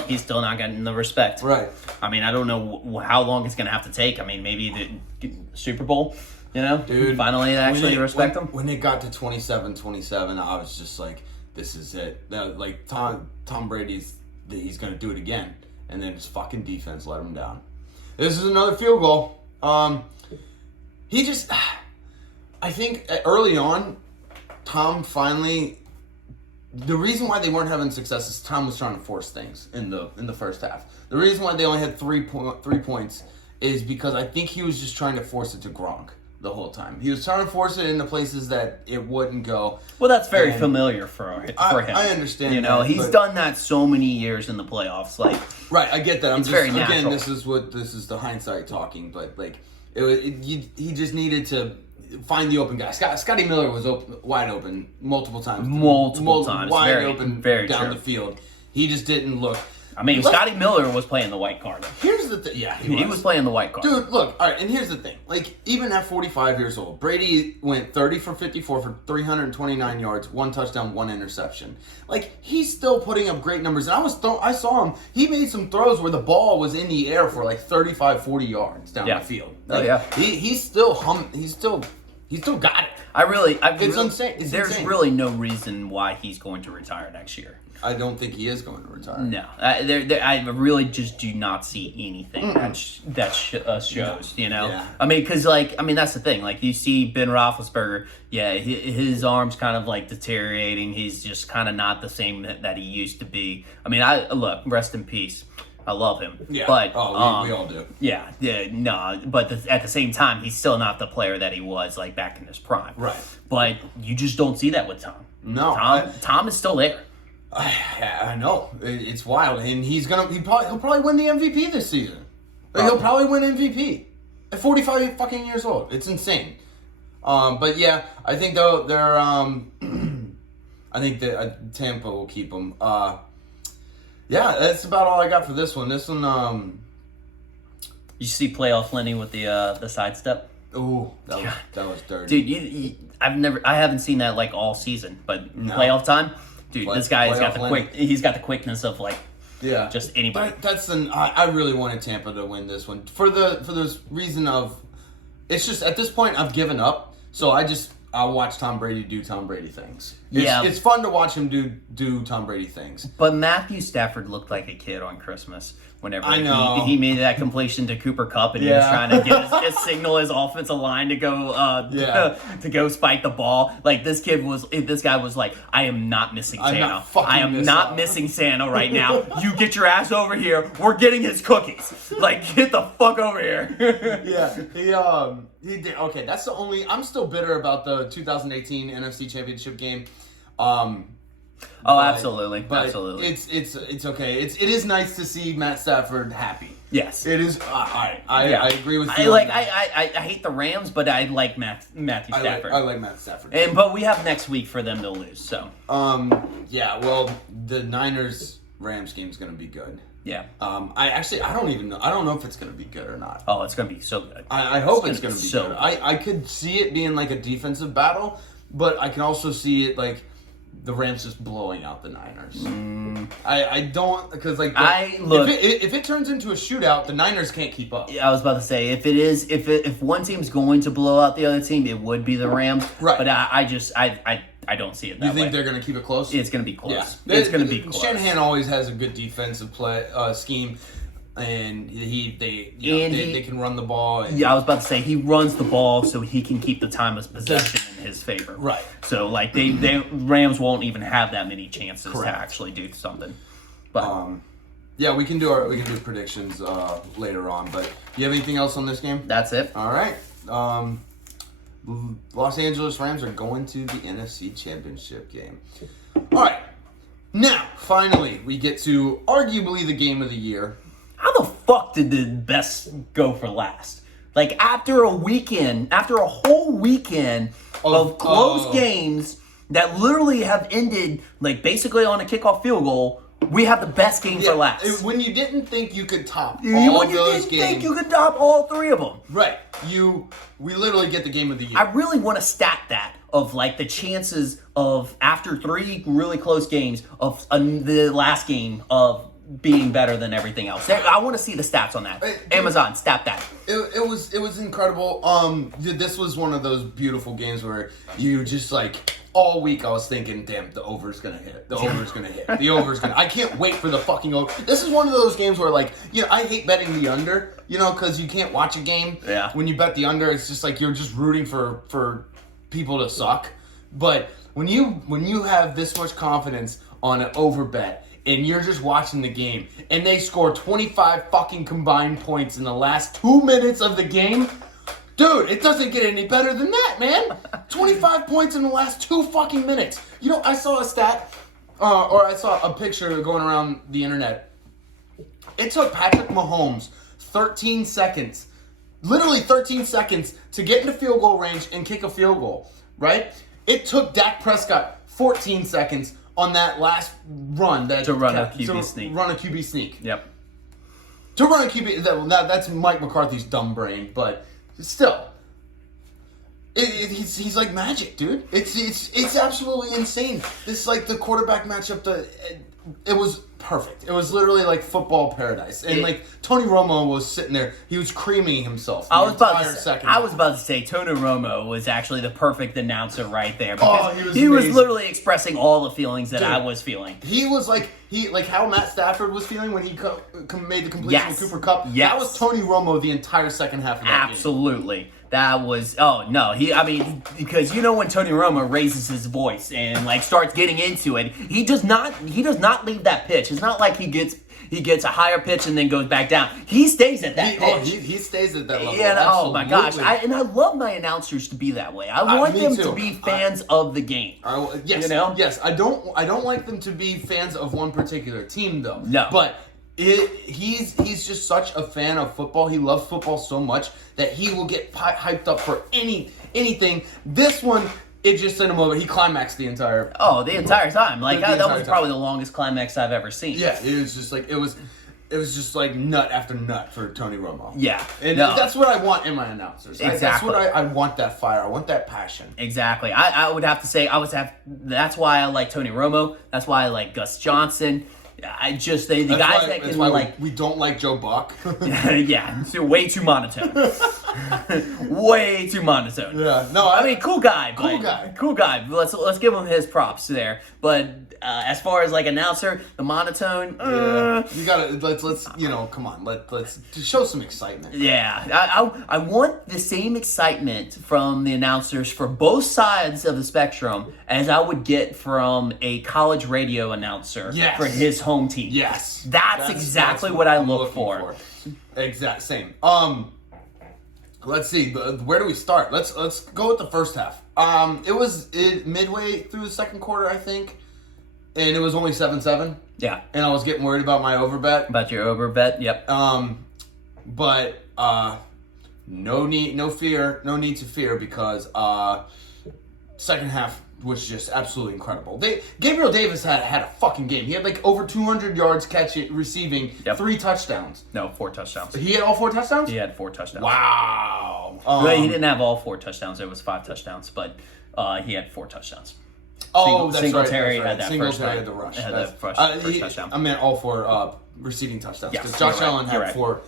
He's still not getting the respect. Right. I mean, I don't know how long it's going to have to take. I mean, maybe the Super Bowl... Dude, finally actually respect them. When it got to 27-27, I was just like, this is it. Like, Tom Brady's, he's going to do it again. And then his fucking defense let him down. This is another field goal. I think early on, Tom finally, the reason why they weren't having success is Tom was trying to force things in the first half. The reason why they only had 3 points is because I think he was just trying to force it to Gronk the whole time. He was trying to force it into places that it wouldn't go. Well, that's very familiar for him. I understand. He's done that so many years in the playoffs. Like, right, I get that. It's very natural. Again, this is the hindsight talking, but like he just needed to find the open guy. Scotty Miller was wide open multiple times. Wide open very down true. the field. He just didn't look. I mean, Scotty Miller was playing the white card. Here's the thing. Yeah, he was playing the white card. Dude, look. All right, and here's the thing. Like, even at 45 years old, Brady went 30 for 54 for 329 yards, 1 touchdown, 1 interception. Like, he's still putting up great numbers. And I saw him. He made some throws where the ball was in the air for like 35, 40 yards down the field. Like, he's still He's still got it. It's insane. There's really no reason why he's going to retire next year. I don't think he is going to retire. No, I really just do not see anything that shows. Yeah. I mean, because that's the thing. Like, you see Ben Roethlisberger, his arm's kind of like deteriorating. He's just kind of not the same that he used to be. I mean, look, rest in peace. I love him. Yeah. But, we all do. Yeah. No. But at the same time, he's still not the player that he was like back in his prime. Right. But you just don't see that with Tom. No. Tom is still there. I know. It's wild, and he'll probably win the MVP this season. He'll probably win MVP at 45 fucking years old. It's insane. But yeah, I think though they're I think that Tampa will keep him. Yeah, that's about all I got for this one. This one, You see playoff Lenny with the sidestep. Ooh, that was dirty, dude. I haven't seen that like all season, but playoff time. Dude, this guy's got he's got the quickness of like just anybody. I really wanted Tampa to win this one for the reason of it's just at this point I've given up. So I'll watch Tom Brady do Tom Brady things. It's fun to watch him do Tom Brady things. But Matthew Stafford looked like a kid on Christmas. Whenever I know. he made that completion to Cooper Kupp, and he was trying to get his signal his offensive line to go to go spike the ball. Like this guy was like, I am not missing Santa. I am not missing Santa right now. You get your ass over here. We're getting his cookies. Like, get the fuck over here. He did. Okay, that's the only. I'm still bitter about the 2018 NFC Championship game. Absolutely. But Absolutely. It's okay. It is nice to see Matt Stafford happy. Yes. It is. I agree with you. I hate the Rams, but I like Matthew Stafford. I like Matt Stafford. But we have next week for them to lose. So. Yeah. Well, the Niners-Rams game is going to be good. Yeah. I don't even know. I don't know if it's going to be good or not. Oh, it's going to be so good. I hope it's going to be so good. I could see it being like a defensive battle, but I can also see it like the Rams just blowing out the Niners. I don't, because like if it turns into a shootout, the Niners can't keep up. Yeah, I was about to say if one team's going to blow out the other team, it would be the Rams. Right. But I don't see it that way. You think they're going to keep it close? It's going to be close. Yeah. It's going to be close. Shanahan always has a good defensive play scheme, and they can run the ball. Yeah, I was about to say he runs the ball so he can keep the time of possession in his favor. Right. So like they Rams won't even have that many chances to actually do something. But yeah, we can do predictions later on. But do you have anything else on this game? That's it. All right. Los Angeles Rams are going to the NFC Championship game. All right. Now, finally, we get to arguably the game of the year. How the fuck did the best go for last? Like, after a whole weekend of close games that literally have ended, like, basically on a kickoff field goal, we have the best game for last. When you didn't think you could top all of those games. When you didn't think you could top all three of them. Right. We literally get the game of the year. I really want to stack that of, like, the chances of, after three really close games, of the last game of being better than everything else. I want to see the stats on that. Amazon, stat that. It was incredible. This was one of those beautiful games where you just like all week I was thinking, damn, the over's gonna hit. The over's gonna hit. The over's gonna. I can't wait for the fucking over. This is one of those games where like I hate betting the under. Because you can't watch a game. Yeah. When you bet the under, it's just like you're just rooting for people to suck. But when you have this much confidence on an over bet, and you're just watching the game, and they score 25 fucking combined points in the last 2 minutes of the game, dude, it doesn't get any better than that, man. 25 points in the last 2 fucking minutes. I saw a stat, or I saw a picture going around the internet. It took Patrick Mahomes 13 seconds, literally 13 seconds, to get into field goal range and kick a field goal, right? It took Dak Prescott 14 seconds on that last run to run a QB sneak. Yep. To run a QB, that's Mike McCarthy's dumb brain, but still, he's like magic, dude. It's absolutely insane. This is like the quarterback matchup. It was perfect. It was literally like football paradise. And like Tony Romo was sitting there, he was creaming himself. I was about to say Tony Romo was actually the perfect announcer right there, because he was literally expressing all the feelings that I was feeling. He was like how Matt Stafford was feeling when he made the completion with Cooper Kupp. Yes. That was Tony Romo the entire second half of that game. Absolutely. That was because when Tony Romo raises his voice and like starts getting into it, he does not leave that pitch. It's not like he gets a higher pitch and then goes back down. He stays at that pitch. He stays at that level. Yeah, oh my gosh. I love my announcers to be that way. I want them to be fans of the game. Yes. Yes. I don't like them to be fans of one particular team though. No. But he's just such a fan of football. He loves football so much that he will get hyped up for anything. This one, it just sent him over. He climaxed the entire time. Like that was probably the longest climax I've ever seen. Yeah, it was just like it was just like nut after nut for Tony Romo. Yeah, and that's what I want in my announcers. Exactly. That's what I want. That fire. I want that passion. Exactly. I would have to say that's why I like Tony Romo. That's why I like Gus Johnson. I just the guys that can like we don't like Joe Buck. Yeah, it's way too monotone. Way too monotone. Yeah, no, I mean, cool guy. Let's give him his props there. But as far as like announcer, the monotone. You gotta let's come on, let's show some excitement. Yeah, I want the same excitement from the announcers for both sides of the spectrum as I would get from a college radio announcer for his home team. Yes, that's exactly what I look for. Exact same. Let's see. Where do we start? Let's go with the first half. It was midway through the second quarter, I think, and it was only 7-7. Yeah. And I was getting worried about my overbet. About your overbet, yep. But no need to fear because second half was just absolutely incredible. Gabriel Davis had a fucking game. He had like over 200 yards receiving, 3 touchdowns. No, 4 touchdowns. He had all 4 touchdowns? He had 4 touchdowns. Wow. He didn't have all 4 touchdowns. It was 5 touchdowns, but he had 4 touchdowns. That's Singletary right. had that Singletary first had the rush. Had the first touchdown. I meant all 4 receiving touchdowns because Yes, Josh you're right. Allen You're had right. 4.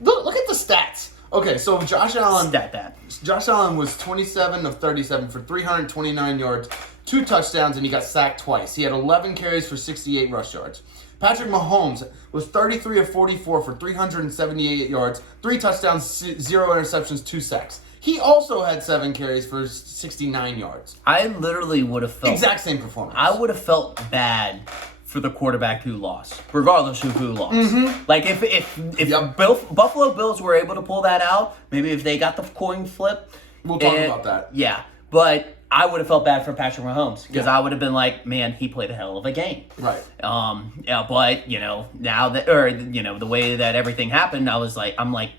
Look at the stats. Okay, so Josh Allen was 27 of 37 for 329 yards, 2 touchdowns, and he got sacked twice. He had 11 carries for 68 rush yards. Patrick Mahomes was 33 of 44 for 378 yards, 3 touchdowns, 0 interceptions, 2 sacks. He also had 7 carries for 69 yards. I literally would have felt... Exact same performance. I would have felt bad for the quarterback who lost, regardless of who lost. Mm-hmm. Like, if Buffalo Bills were able to pull that out, maybe if they got the coin flip... We'll talk about that. Yeah, but I would have felt bad for Patrick Mahomes because I would have been like, man, he played a hell of a game. Right. But, now that... Or, the way that everything happened, I'm like,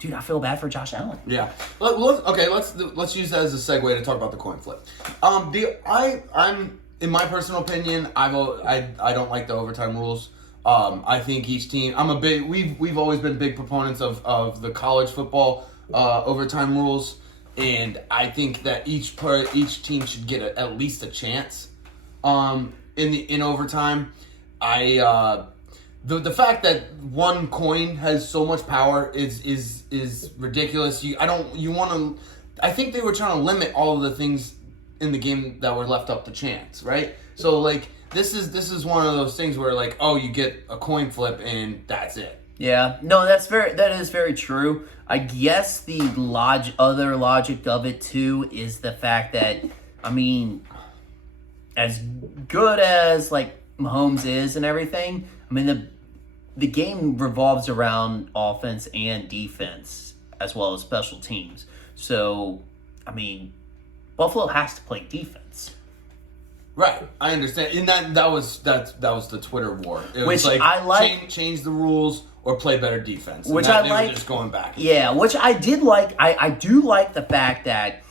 dude, I feel bad for Josh Allen. Yeah. Let's use that as a segue to talk about the coin flip. I'm in my personal opinion, I don't like the overtime rules. I think each team. We've always been big proponents of the college football overtime rules, and I think that each team should get at least a chance in overtime. The fact that one coin has so much power is ridiculous. I think they were trying to limit all of the things in the game that were left up to chance, right? So like this is one of those things where like, oh, you get a coin flip and that's it. Yeah, no, that is very true. I guess the other logic of it too is the fact that, I mean, as good as like Mahomes is and everything, I mean the game revolves around offense and defense as well as special teams. So, I mean, Buffalo has to play defense. Right, I understand, and that was the Twitter war. It Which was like, I like. Change the rules or play better defense. Which they I like. were just going back. Yeah, which I did like. I do like the fact that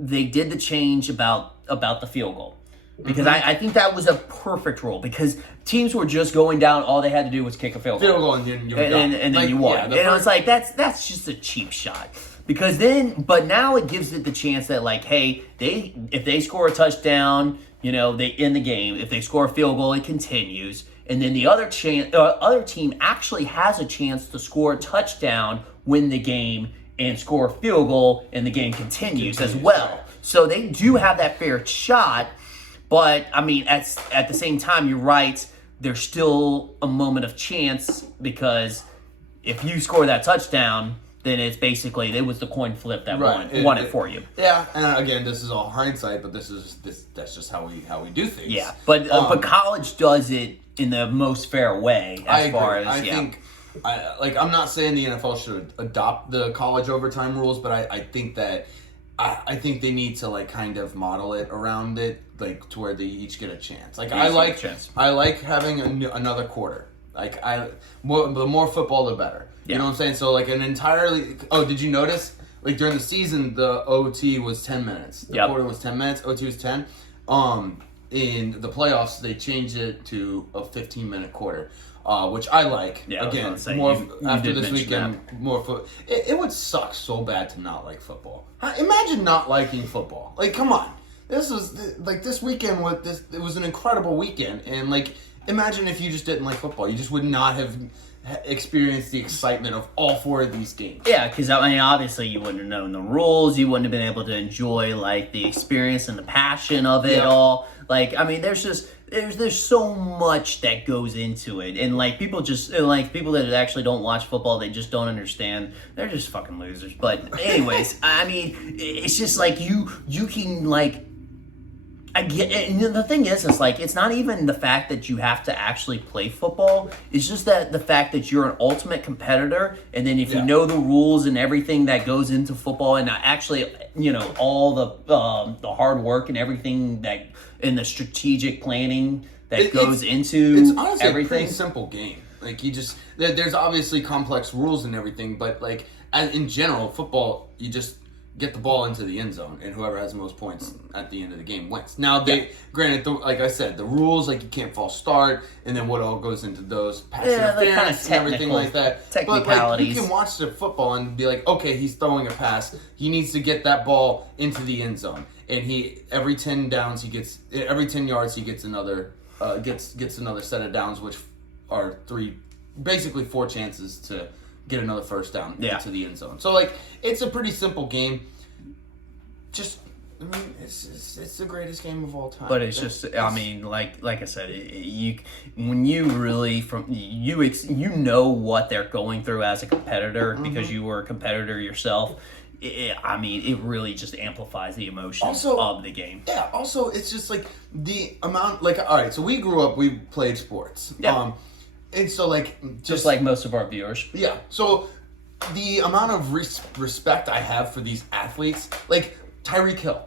they did the change about the field goal. Because I think that was a perfect rule. Because teams were just going down. All they had to do was kick a field goal. And then you were done. And then you won. Yeah, and it was like, that's just a cheap shot. Because but now it gives it the chance that like, hey, if they score a touchdown, they end the game. If they score a field goal, it continues. And then the other team actually has a chance to score a touchdown, win the game, and score a field goal, and the game continues as well. So they do have that fair shot. But, I mean, at the same time, you're right, there's still a moment of chance because if you score that touchdown, then it's basically, it was the coin flip that won it for you. Yeah, and again, this is all hindsight, but that's just how we do things. Yeah, but college does it in the most fair way as far as, I think, I'm not saying the NFL should adopt the college overtime rules, but I think that I think they need to like kind of model it around it, like to where they each get a chance. Like I like having another quarter. Like the more football, the better. Yeah. You know what I'm saying? So like an entirely. Oh, did you notice? Like during the season, the OT was 10 minutes. The quarter was 10 minutes. OT was 10. In the playoffs, they changed it to a 15-minute quarter. Which I like. Yeah, again, after this weekend, more foot. It would suck so bad to not like football. Imagine not liking football. Like, come on. This was like this weekend. It was an incredible weekend, and like, imagine if you just didn't like football. You just would not experienced the excitement of all 4 of these games. Yeah, because I mean, obviously you wouldn't have known the rules. You wouldn't have been able to enjoy like the experience and the passion of it all. Like, I mean, there's so much that goes into it, and like people that actually don't watch football, they just don't understand. They're just fucking losers. But anyways, I mean, it's just like you can like. I get, and the thing is, it's like, it's not even the fact that you have to actually play football. It's just that the fact that you're an ultimate competitor, and then if you know the rules and everything that goes into football, and actually, you know, all the hard work and everything that, and the strategic planning that goes into it's honestly everything. a pretty simple game. Like, you just, there's obviously complex rules and everything, but like, in general, football, you just get the ball into the end zone, and whoever has the most points at the end of the game wins. Now, granted, like I said, the rules, like you can't false start, and then what all goes into those pass interference and everything like that. Technicalities. But like, you can watch the football and be like, okay, he's throwing a pass. He needs to get that ball into the end zone, and every 10 yards he gets another gets another set of downs, which are basically 4 chances to get another first down into the end zone. So, like, it's a pretty simple game. Just, I mean, it's the greatest game of all time. But it's just, I mean, like I said, when you really you know what they're going through as a competitor because you were a competitor yourself. I mean, it really just amplifies the emotions of the game. Yeah. Also, it's just like the amount. Like, all right, so we grew up, we played sports. Yeah. And so, like, just like most of our viewers. Yeah. So, the amount of respect I have for these athletes, like Tyreek Hill,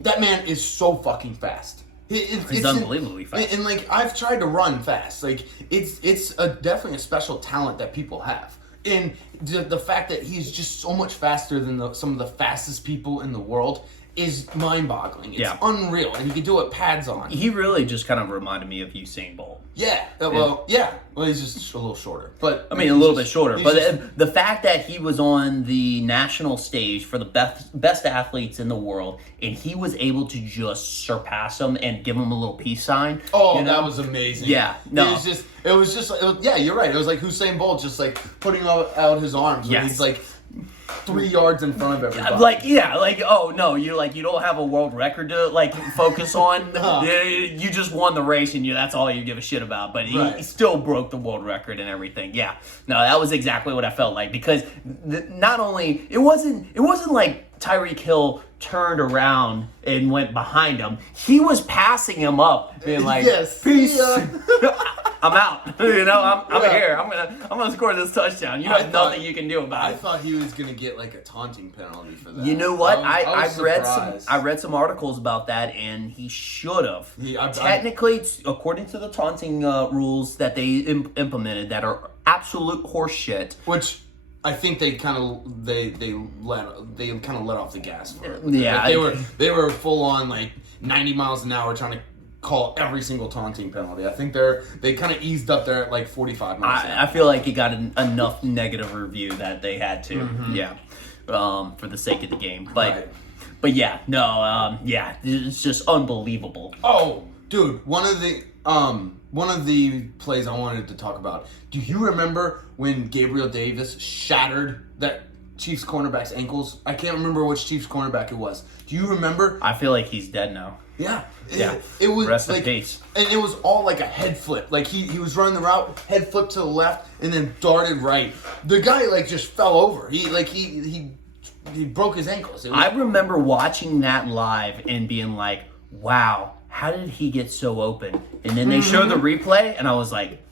that man is so fucking fast. He's unbelievably fast. And like, I've tried to run fast. Like, it's definitely a special talent that people have. And the fact that he's just so much faster than some of the fastest people in the world is mind-boggling. It's unreal, and he can do it pads on. He really just kind of reminded me of Usain Bolt. Yeah. Well, he's just a little shorter. But I mean, a little bit shorter. But the fact that he was on the national stage for the best athletes in the world, and he was able to just surpass them and give them a little peace sign. Oh, that was amazing. Yeah. No. It was just, you're right. It was like Usain Bolt just like putting out his arms when he's like 3 yards in front of everybody. Oh no, you don't have a world record to like focus on. You just won the race, and that's all you give a shit about. But he still broke the world record and everything. Yeah, no, that was exactly what I felt like, because not only it wasn't like Tyreek Hill turned around and went behind him. He was passing him up, being like, "Peace." I'm out. I'm here. I'm gonna score this touchdown. You have nothing you can do about it. I thought he was gonna get like a taunting penalty for that. You know what? I read some articles about that, and he should have. Technically, according to the taunting rules that they implemented, that are absolute horseshit. Which I think they kind of let off the gas for it. Yeah, like they were full on like 90 miles an hour trying to call every single taunting penalty. I think they kind of eased up there at like 45 miles an hour. I feel like it got enough negative review that they had to, for the sake of the game. But yeah, no, it's just unbelievable. Oh, dude, one of the plays I wanted to talk about. Do you remember when Gabriel Davis shattered that Chiefs cornerback's ankles? I can't remember which Chiefs cornerback it was. Do you remember? I feel like he's dead now. Yeah. It was rest in peace. And it was all like a head flip. Like he was running the route, head flip to the left, and then darted right. The guy like just fell over. He broke his ankles. I remember watching that live and being like, wow, how did he get so open? And then they showed the replay, and I was like,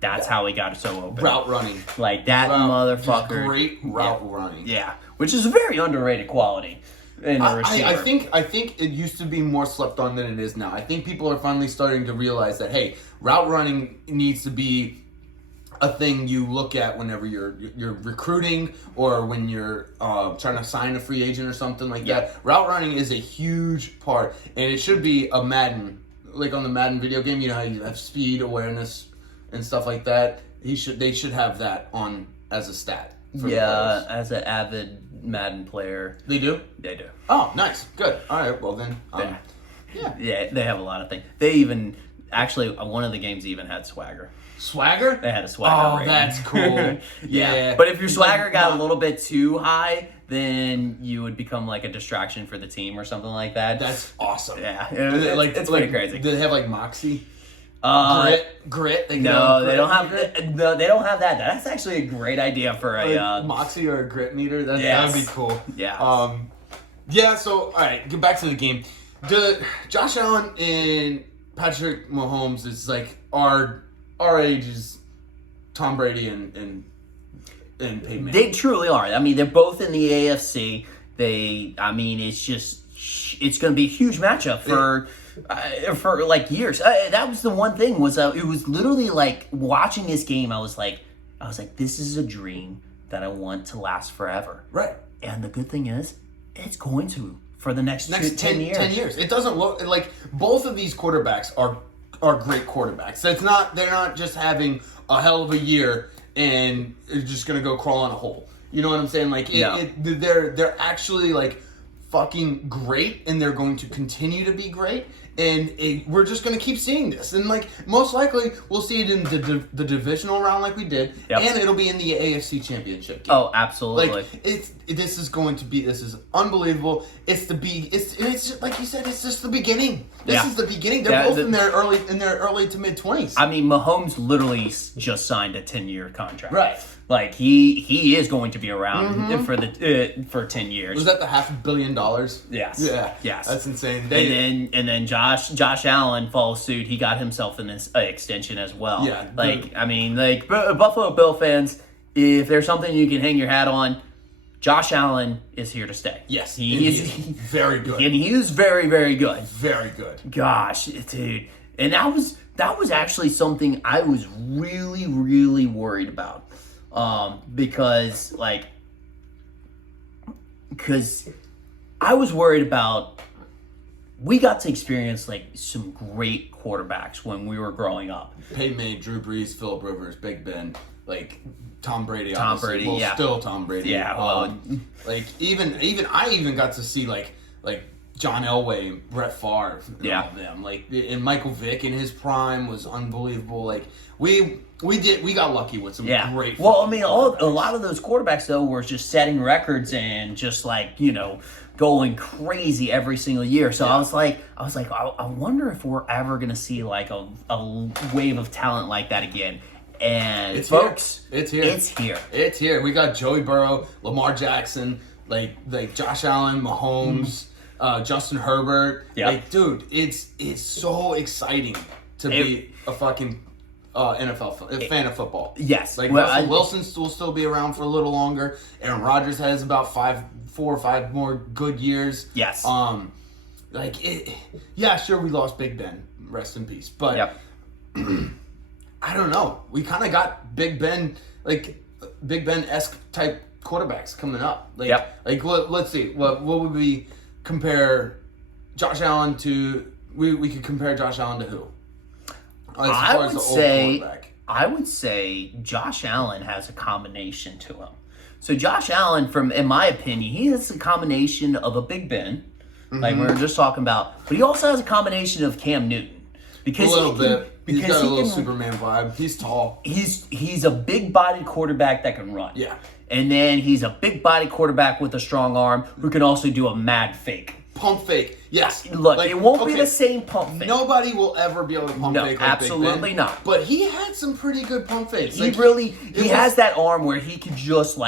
that's how he got so open. Route running. Like that motherfucker. Just great route running. Yeah. Which is a very underrated quality. I think it used to be more slept on than it is now. I think people are finally starting to realize that, hey, route running needs to be a thing you look at whenever you're recruiting or when you're trying to sign a free agent or something like that. Route running is a huge part, and it should be a Madden, like on the Madden video game. You know how you have speed, awareness, and stuff like that. They should have that on as a stat. Yeah, as an avid Madden player. They do? They do. Oh, nice. Good. All right, well then. Yeah, they have a lot of things. They even, Actually, one of the games even had swagger. Swagger? They had a swagger Oh, rating. that's cool. Yeah. But if your swagger got a little bit too high, then you would become like a distraction for the team or something like that. That's awesome. Yeah. It's pretty crazy. Do they have like Moxie? No, Grit. they don't have. No, they don't have that. That's actually a great idea for a Moxie or a grit meter. That would be cool. Yeah. Yeah. So all right, get back to the game. Josh Allen and Patrick Mahomes is like our ages, Tom Brady and Peyton Manning. They truly are. I mean, they're both in the AFC. It's going to be a huge matchup for like years. That was the one thing was it was literally like watching this game. I was like, this is a dream that I want to last forever. Right. And the good thing is, it's going to for the next 10 years. 10 years. It doesn't look like both of these quarterbacks are great quarterbacks. So they're not just having a hell of a year and it's just gonna go crawl in a hole. You know what I'm saying? Like they're actually like fucking great, and they're going to continue to be great. And we're just going to keep seeing this. And, like, most likely, we'll see it in the divisional round like we did. Yep. And it'll be in the AFC Championship game. Oh, absolutely. Like, this is unbelievable. It's just, like you said, it's just the beginning. This is the beginning. They're both in their early to mid-20s. I mean, Mahomes literally just signed a 10-year contract. Right. Like, he is going to be around for 10 years. Was that the $500 million? Yes. Yeah. Yes. That's insane. And then Josh Allen follows suit. He got himself an extension as well. Yeah. Buffalo Bill fans, if there's something you can hang your hat on, Josh Allen is here to stay. Yes. He is very good. And he is very, very good. Very good. Gosh, dude. And that was actually something I was really, really worried about. Because I was worried about, we got to experience like some great quarterbacks when we were growing up. Peyton Manning, Drew Brees, Phillip Rivers, Big Ben, like Tom Brady. Still Tom Brady. Yeah. Well, I even got to see like John Elway, Brett Favre, and all of them. Like, and Michael Vick in his prime was unbelievable. Like we got lucky with some great. Well, I mean, a lot of those quarterbacks though were just setting records and just like going crazy every single year. So I was like, I wonder if we're ever gonna see like a wave of talent like that again. And it's folks, here. It's here. We got Joey Burrow, Lamar Jackson, like Josh Allen, Mahomes. Justin Herbert. Yep. Like, dude, it's so exciting to be a fucking NFL fan of football. Yes. Like, Russell Wilson will still be around for a little longer. Aaron Rodgers has about 4 or 5 more good years. Yes. Sure, we lost Big Ben. Rest in peace. But I don't know. We kind of got Big Ben-esque type quarterbacks coming up. Let's see. What would we compare Josh Allen to? We could compare Josh Allen to who? I would say Josh Allen has a combination to him. So Josh Allen, in my opinion, he has a combination of a Big Ben, like we were just talking about, but he also has a combination of Cam Newton. Because a little bit. He's got a little Superman vibe. He's tall. He's a big-bodied quarterback that can run. Yeah. And then he's a big-bodied quarterback with a strong arm who can also do a mad fake. Pump fake. Yes. Look, it won't be the same pump fake. Nobody will ever be able to pump fake like absolutely Big Ben, not. But he had some pretty good pump fakes. He has that arm where he could just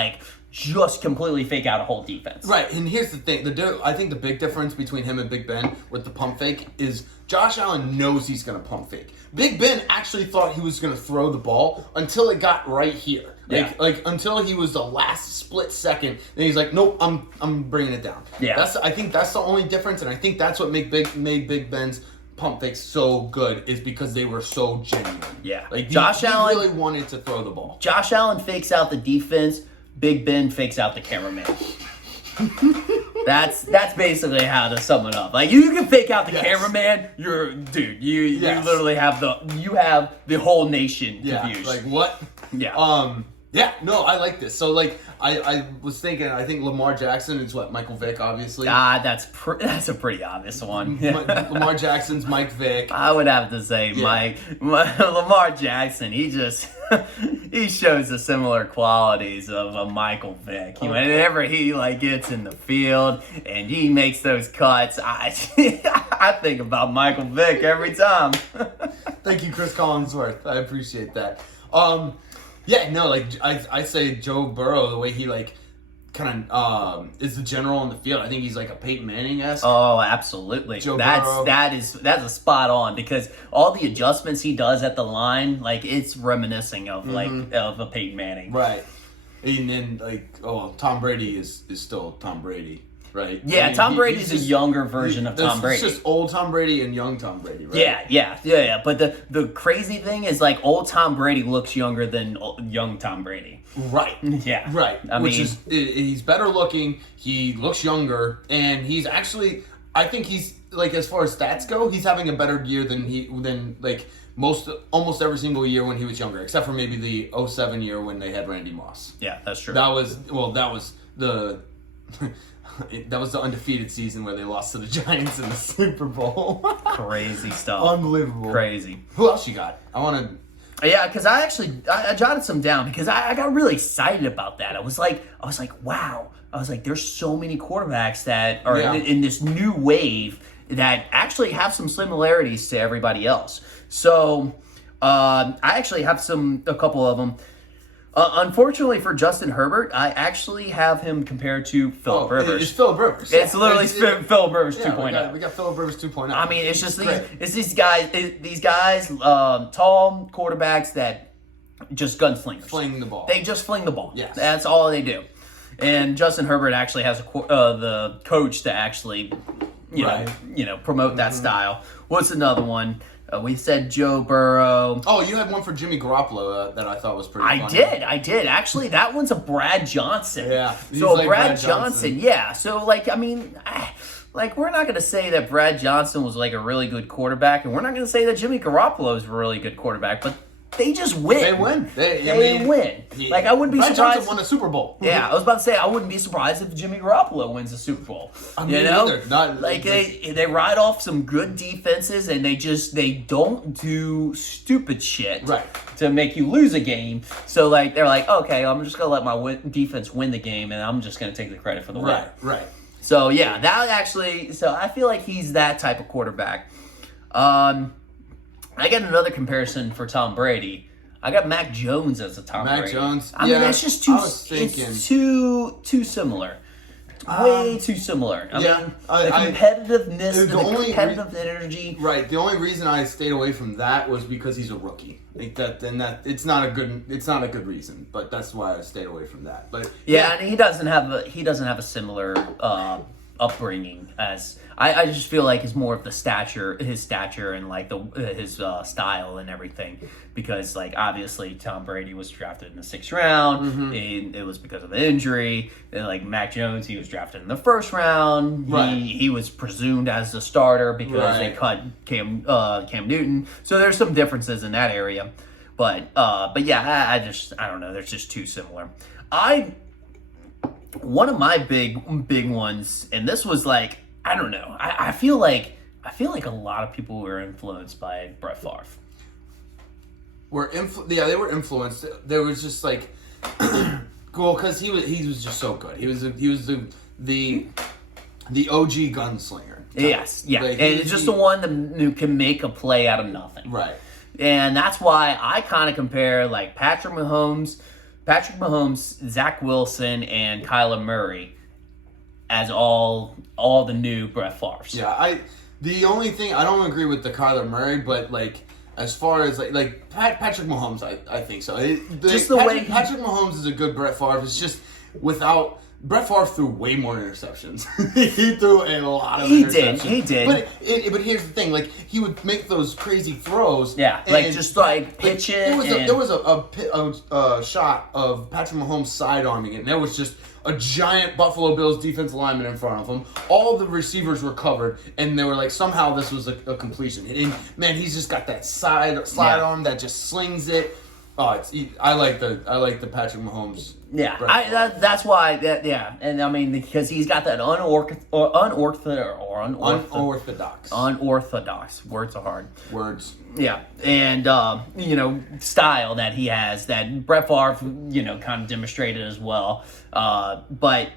completely fake out a whole defense. Right, and here's the thing. I think the big difference between him and Big Ben with the pump fake is Josh Allen knows he's going to pump fake. Big Ben actually thought he was going to throw the ball until it got right here. Until he was the last split second, then he's like, "Nope, I'm bringing it down." Yeah, I think that's the only difference, and I think that's what made Big Ben's pump fakes so good is because they were so genuine. Yeah, Josh Allen really wanted to throw the ball. Josh Allen fakes out the defense. Big Ben fakes out the cameraman. That's basically how to sum it up. Like, you can fake out the cameraman, you literally have the whole nation confused. Like what? Yeah. Yeah, no, I like this. So, like, I was thinking, I think Lamar Jackson is what, Michael Vick, obviously. That's a pretty obvious one. Lamar Jackson's Mike Vick. I would have to say Lamar Jackson. He just he shows the similar qualities of a Michael Vick. Whenever he like gets in the field and he makes those cuts, I I think about Michael Vick every time. Thank you, Chris Collinsworth. I appreciate that. Yeah, no, like I say Joe Burrow, the way he like kind of is the general on the field. I think he's like a Peyton Manning-esque. Oh, absolutely. That's a spot on, because all the adjustments he does at the line, like it's reminiscing of of a Peyton Manning. Right. And then like Tom Brady is still Tom Brady. Right. Yeah, I mean, Tom Brady's a younger version of Tom Brady. It's just old Tom Brady and young Tom Brady, right? Yeah. But the crazy thing is, like, old Tom Brady looks younger than young Tom Brady. Right. Yeah. Right. He's better looking. He looks younger, and he's actually, I think he's like, as far as stats go, he's having a better year than almost every single year when he was younger, except for maybe the 2007 year when they had Randy Moss. Yeah, that's true. That was the. That was the undefeated season where they lost to the Giants in the Super Bowl. Crazy stuff. Unbelievable. Crazy. Who else you got? I want to... Yeah, because I jotted some down because I got really excited about that. I was like, wow. I was like, there's so many quarterbacks that are in this new wave that actually have some similarities to everybody else. So I actually have a couple of them. Unfortunately for Justin Herbert, I actually have him compared to Philip Rivers. It's Philip Rivers. It's literally Philip Rivers 2.0. We got Philip Rivers 2.0. I mean, it's just these guys, tall quarterbacks that just gunslingers. Fling the ball. They just fling the ball. Yes. That's all they do. And Justin Herbert actually has the coach to actually, promote that style. What's another one? We said Joe Burrow. Oh, you had one for Jimmy Garoppolo that I thought was pretty funny. I did. Actually, that one's a Brad Johnson. Yeah. So like Brad Johnson, yeah. So, like, I mean, like, we're not going to say that Brad Johnson was, like, a really good quarterback, and we're not going to say that Jimmy Garoppolo is a really good quarterback, but they just win. They win. They win. Yeah. Like, I wouldn't be surprised. Brad Johnson won a Super Bowl. Yeah, I was about to say, I wouldn't be surprised if Jimmy Garoppolo wins a Super Bowl. They ride off some good defenses, and they don't do stupid shit to make you lose a game. So, like, they're like, okay, I'm just going to let my defense win the game, and I'm just going to take the credit for the win. Right. So, yeah, so I feel like he's that type of quarterback. I got another comparison for Tom Brady. I got Mac Jones as a Tom Brady. Mac Jones? I mean, that's just it's too similar. Way too similar. I mean, the competitiveness, the competitive energy. Right. The only reason I stayed away from that was because he's a rookie. Like it's not a good reason, but that's why I stayed away from that. But and he doesn't have a similar upbringing as I just feel like it's more of his stature and like his style and everything, because like obviously Tom Brady was drafted in the 6th round. It was because of an injury. And like Mac Jones, he was drafted in the 1st round. He was presumed as the starter because they cut Cam Newton. So there's some differences in that area, but yeah, I don't know. They're just too similar. One of my big ones, and this was like, I don't know. I feel like a lot of people were influenced by Brett Favre. They were influenced. There was just like, cool, because he was just so good. He was the OG gunslinger. Yes, yeah, and it's just the one who can make a play out of nothing. Right. And that's why I kind of compare like Patrick Mahomes, Zach Wilson, and Kyler Murray as all the new Brett Favres. Yeah, the only thing I don't agree with the Kyler Murray, but like as far as like Patrick Mahomes, I think so. Patrick Mahomes is a good Brett Favre. It's just without Brett Favre threw way more interceptions. He threw a lot of interceptions. He did. But here's the thing: like he would make those crazy throws. Yeah, like just like pitch it. There was a shot of Patrick Mahomes sidearming it, and there was just a giant Buffalo Bills defensive lineman in front of him. All the receivers were covered, and they were like, somehow this was a completion. And man, he's just got that slide arm that just slings it. Oh, I like the Patrick Mahomes. Yeah, Brett Favre. that's why. Yeah, and I mean because he's got that unorthodox. Words are hard. Words. Yeah, and style that he has that Brett Favre kind of demonstrated as well. But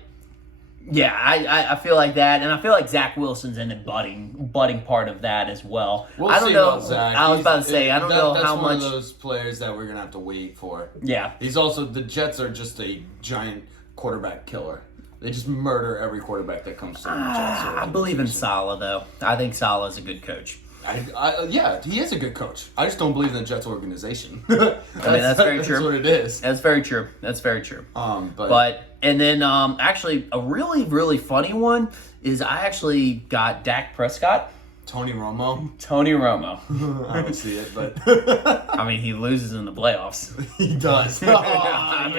yeah, I feel like that, and I feel like Zach Wilson's in the budding part of that as well. We'll I don't see know. about Zach. I was about to say I don't know that's how one much. of those players that we're gonna have to wait for. Yeah, He's also the Jets are just a giant quarterback killer. They just murder every quarterback that comes to the Jets. I believe in Saleh though. I think Saleh is a good coach. Yeah, he is a good coach. I just don't believe in the Jets organization. That's very true. That's what it is. That's very true. But And then actually a really, really funny one is I actually got Dak Prescott. Tony Romo. I don't see it, but I mean, he loses in the playoffs. he does. I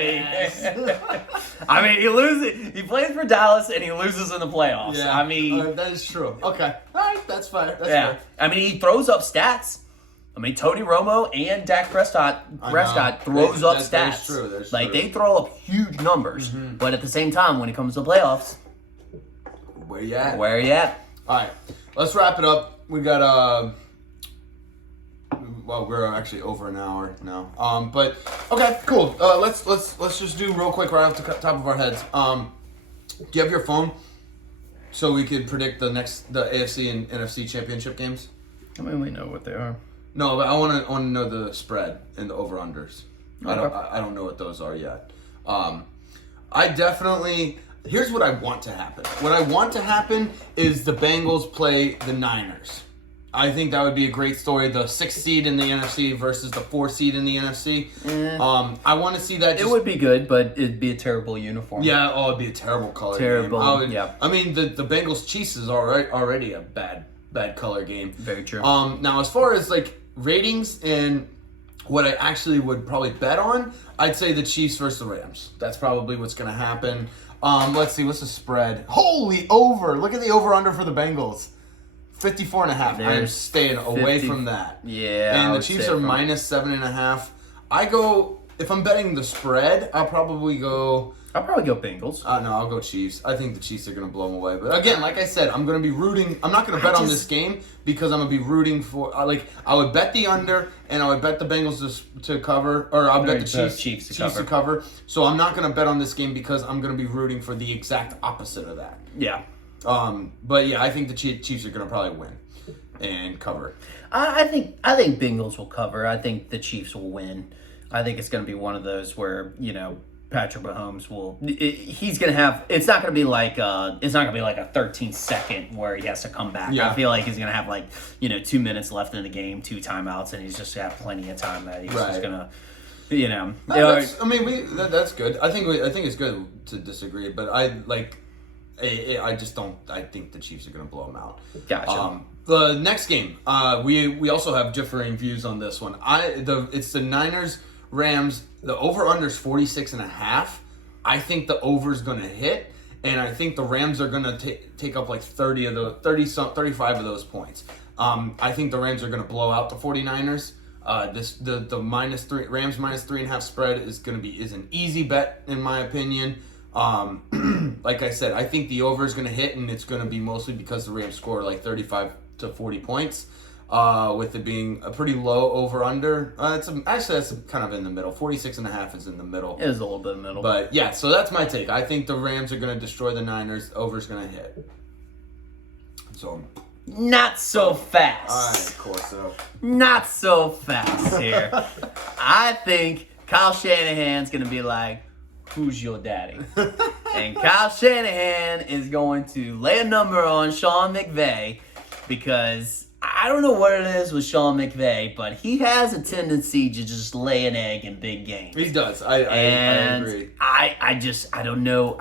mean, he loses. He plays for Dallas and he loses in the playoffs. Yeah, I mean, that is true. Okay, all right, that's fine. That's yeah. fair. I mean, he throws up stats. I mean, Tony Romo and Dak Prescott throws up stats. That's true. That's like true. they throw up huge numbers, but at the same time, when it comes to playoffs, Where you at? where are you at? All right, let's wrap it up. We got well, we're actually over an hour now. But okay, cool. Let's just do real quick right off the top of our heads. Do you have your phone so we could predict the AFC and NFC championship games? I mean, we know what they are. No, but I want to know the spread and the over unders. Okay. I don't know what those are yet. I definitely. Here's what I want to happen. What I want to happen is the Bengals play the Niners. I think that would be a great story. The 6th seed in the NFC versus the 4th seed in the NFC. I want to see that. It would be good, but it'd be a terrible uniform. Yeah, it'd be a terrible color Terrible, game. yeah. I mean, the Bengals Chiefs is already a bad color game. Very true. Now, as far as like ratings and what I actually would probably bet on, I'd say the Chiefs versus the Rams. That's probably what's going to happen. Let's see, what's the spread? Holy over! Look at the over/under for the Bengals. 54.5. I am staying away from that. Yeah. And the Chiefs are minus 7.5. I go, if I'm betting the spread, I'll probably go Bengals. No, I'll go Chiefs. I think the Chiefs are going to blow them away. But again, like I said, I'm going to be rooting. I'm not going to bet on this game because I'm going to be rooting for. I would bet the under, and I would bet the Bengals to cover, or I'll bet the Chiefs to cover. So I'm not going to bet on this game because I'm going to be rooting for the exact opposite of that. Yeah. But yeah, I think the Chiefs are going to probably win and cover. I think Bengals will cover. I think the Chiefs will win. I think it's going to be one of those where Patrick Mahomes he's going to have, it's not going to be like a 13-second where he has to come back. Yeah. I feel like he's going to have 2 minutes left in the game, 2 timeouts, and he's just going to have plenty of time that he's just going to, that's good. I think it's good to disagree, but I just don't. I think the Chiefs are going to blow them out. Gotcha. The next game, we also have differing views on this one. It's the Niners Rams. The over under is 46.5. I think the over is going to hit, and I think the Rams are going to take up like 35 of those points. I think the Rams are going to blow out the 49ers. The -3 Rams -3.5 spread is an easy bet in my opinion. Like I said, I think the over is going to hit, and it's going to be mostly because the Rams score like 35 to 40 points. With it being a pretty low over/under. That's kind of in the middle. 46.5 is in the middle. It is a little bit in the middle. But yeah, so that's my take. I think the Rams are going to destroy the Niners. Over is going to hit. So. Not so fast. All right, of course so. Not so fast here. I think Kyle Shanahan's going to be like, who's your daddy? And Kyle Shanahan is going to lay a number on Sean McVay because I don't know what it is with Sean McVay, but he has a tendency to just lay an egg in big games. He does. I agree. I don't know.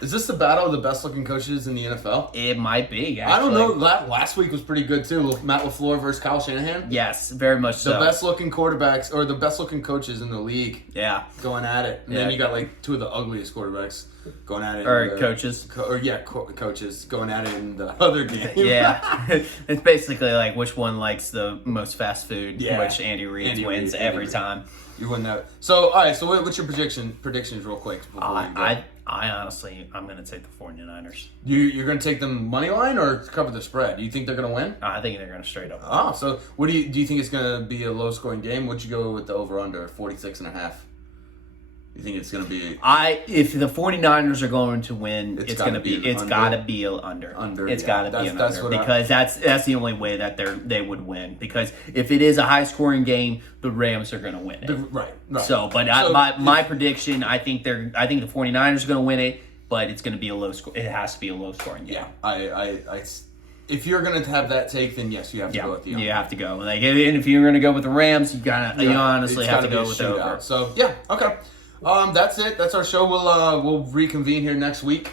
Is this the battle of the best looking coaches in the NFL? It might be, actually. I don't know. Last week was pretty good too. Matt LaFleur versus Kyle Shanahan. Yes, very much so. The best looking quarterbacks or the best looking coaches in the league. Yeah. Going at it. And then you got like two of the ugliest quarterbacks going at it. Or coaches. Coaches going at it in the other game. Yeah. It's basically like which one likes the most fast food, which Andy Reid wins every time. You win that. So, all right. So, what's your predictions real quick? I honestly, I'm going to take the 49ers. You're going to take them money line or cover the spread? Do you think they're going to win? I think they're going to straight up win. Oh, so what do you think it's going to be a low scoring game? Would you go with the over under 46.5? You think it's going to be? If the 49ers are going to win, it's going to be under. It's got to be an under because that's the only way that they would win. Because if it is a high scoring game, the Rams are going to win it. Right. So, but my prediction, I think the 49ers are going to win it, but it's going to be a low score. It has to be a low scoring game. Yeah, if you're going to have that take, then yes, you have to go with the under. You have to go. Like, and if you're going to go with the Rams, you honestly have to go with the over. So yeah, okay. That's it. That's our show. We'll reconvene here next week.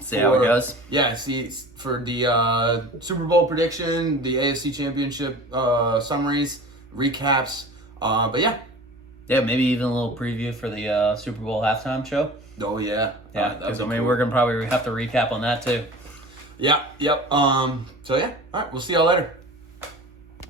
See how it goes. Yeah, see for the Super Bowl prediction, the AFC Championship summaries, recaps. But yeah. Yeah, maybe even a little preview for the Super Bowl halftime show. Oh yeah. Yeah, because we're gonna probably have to recap on that too. Yeah. Yep. So yeah. All right. We'll see y'all later.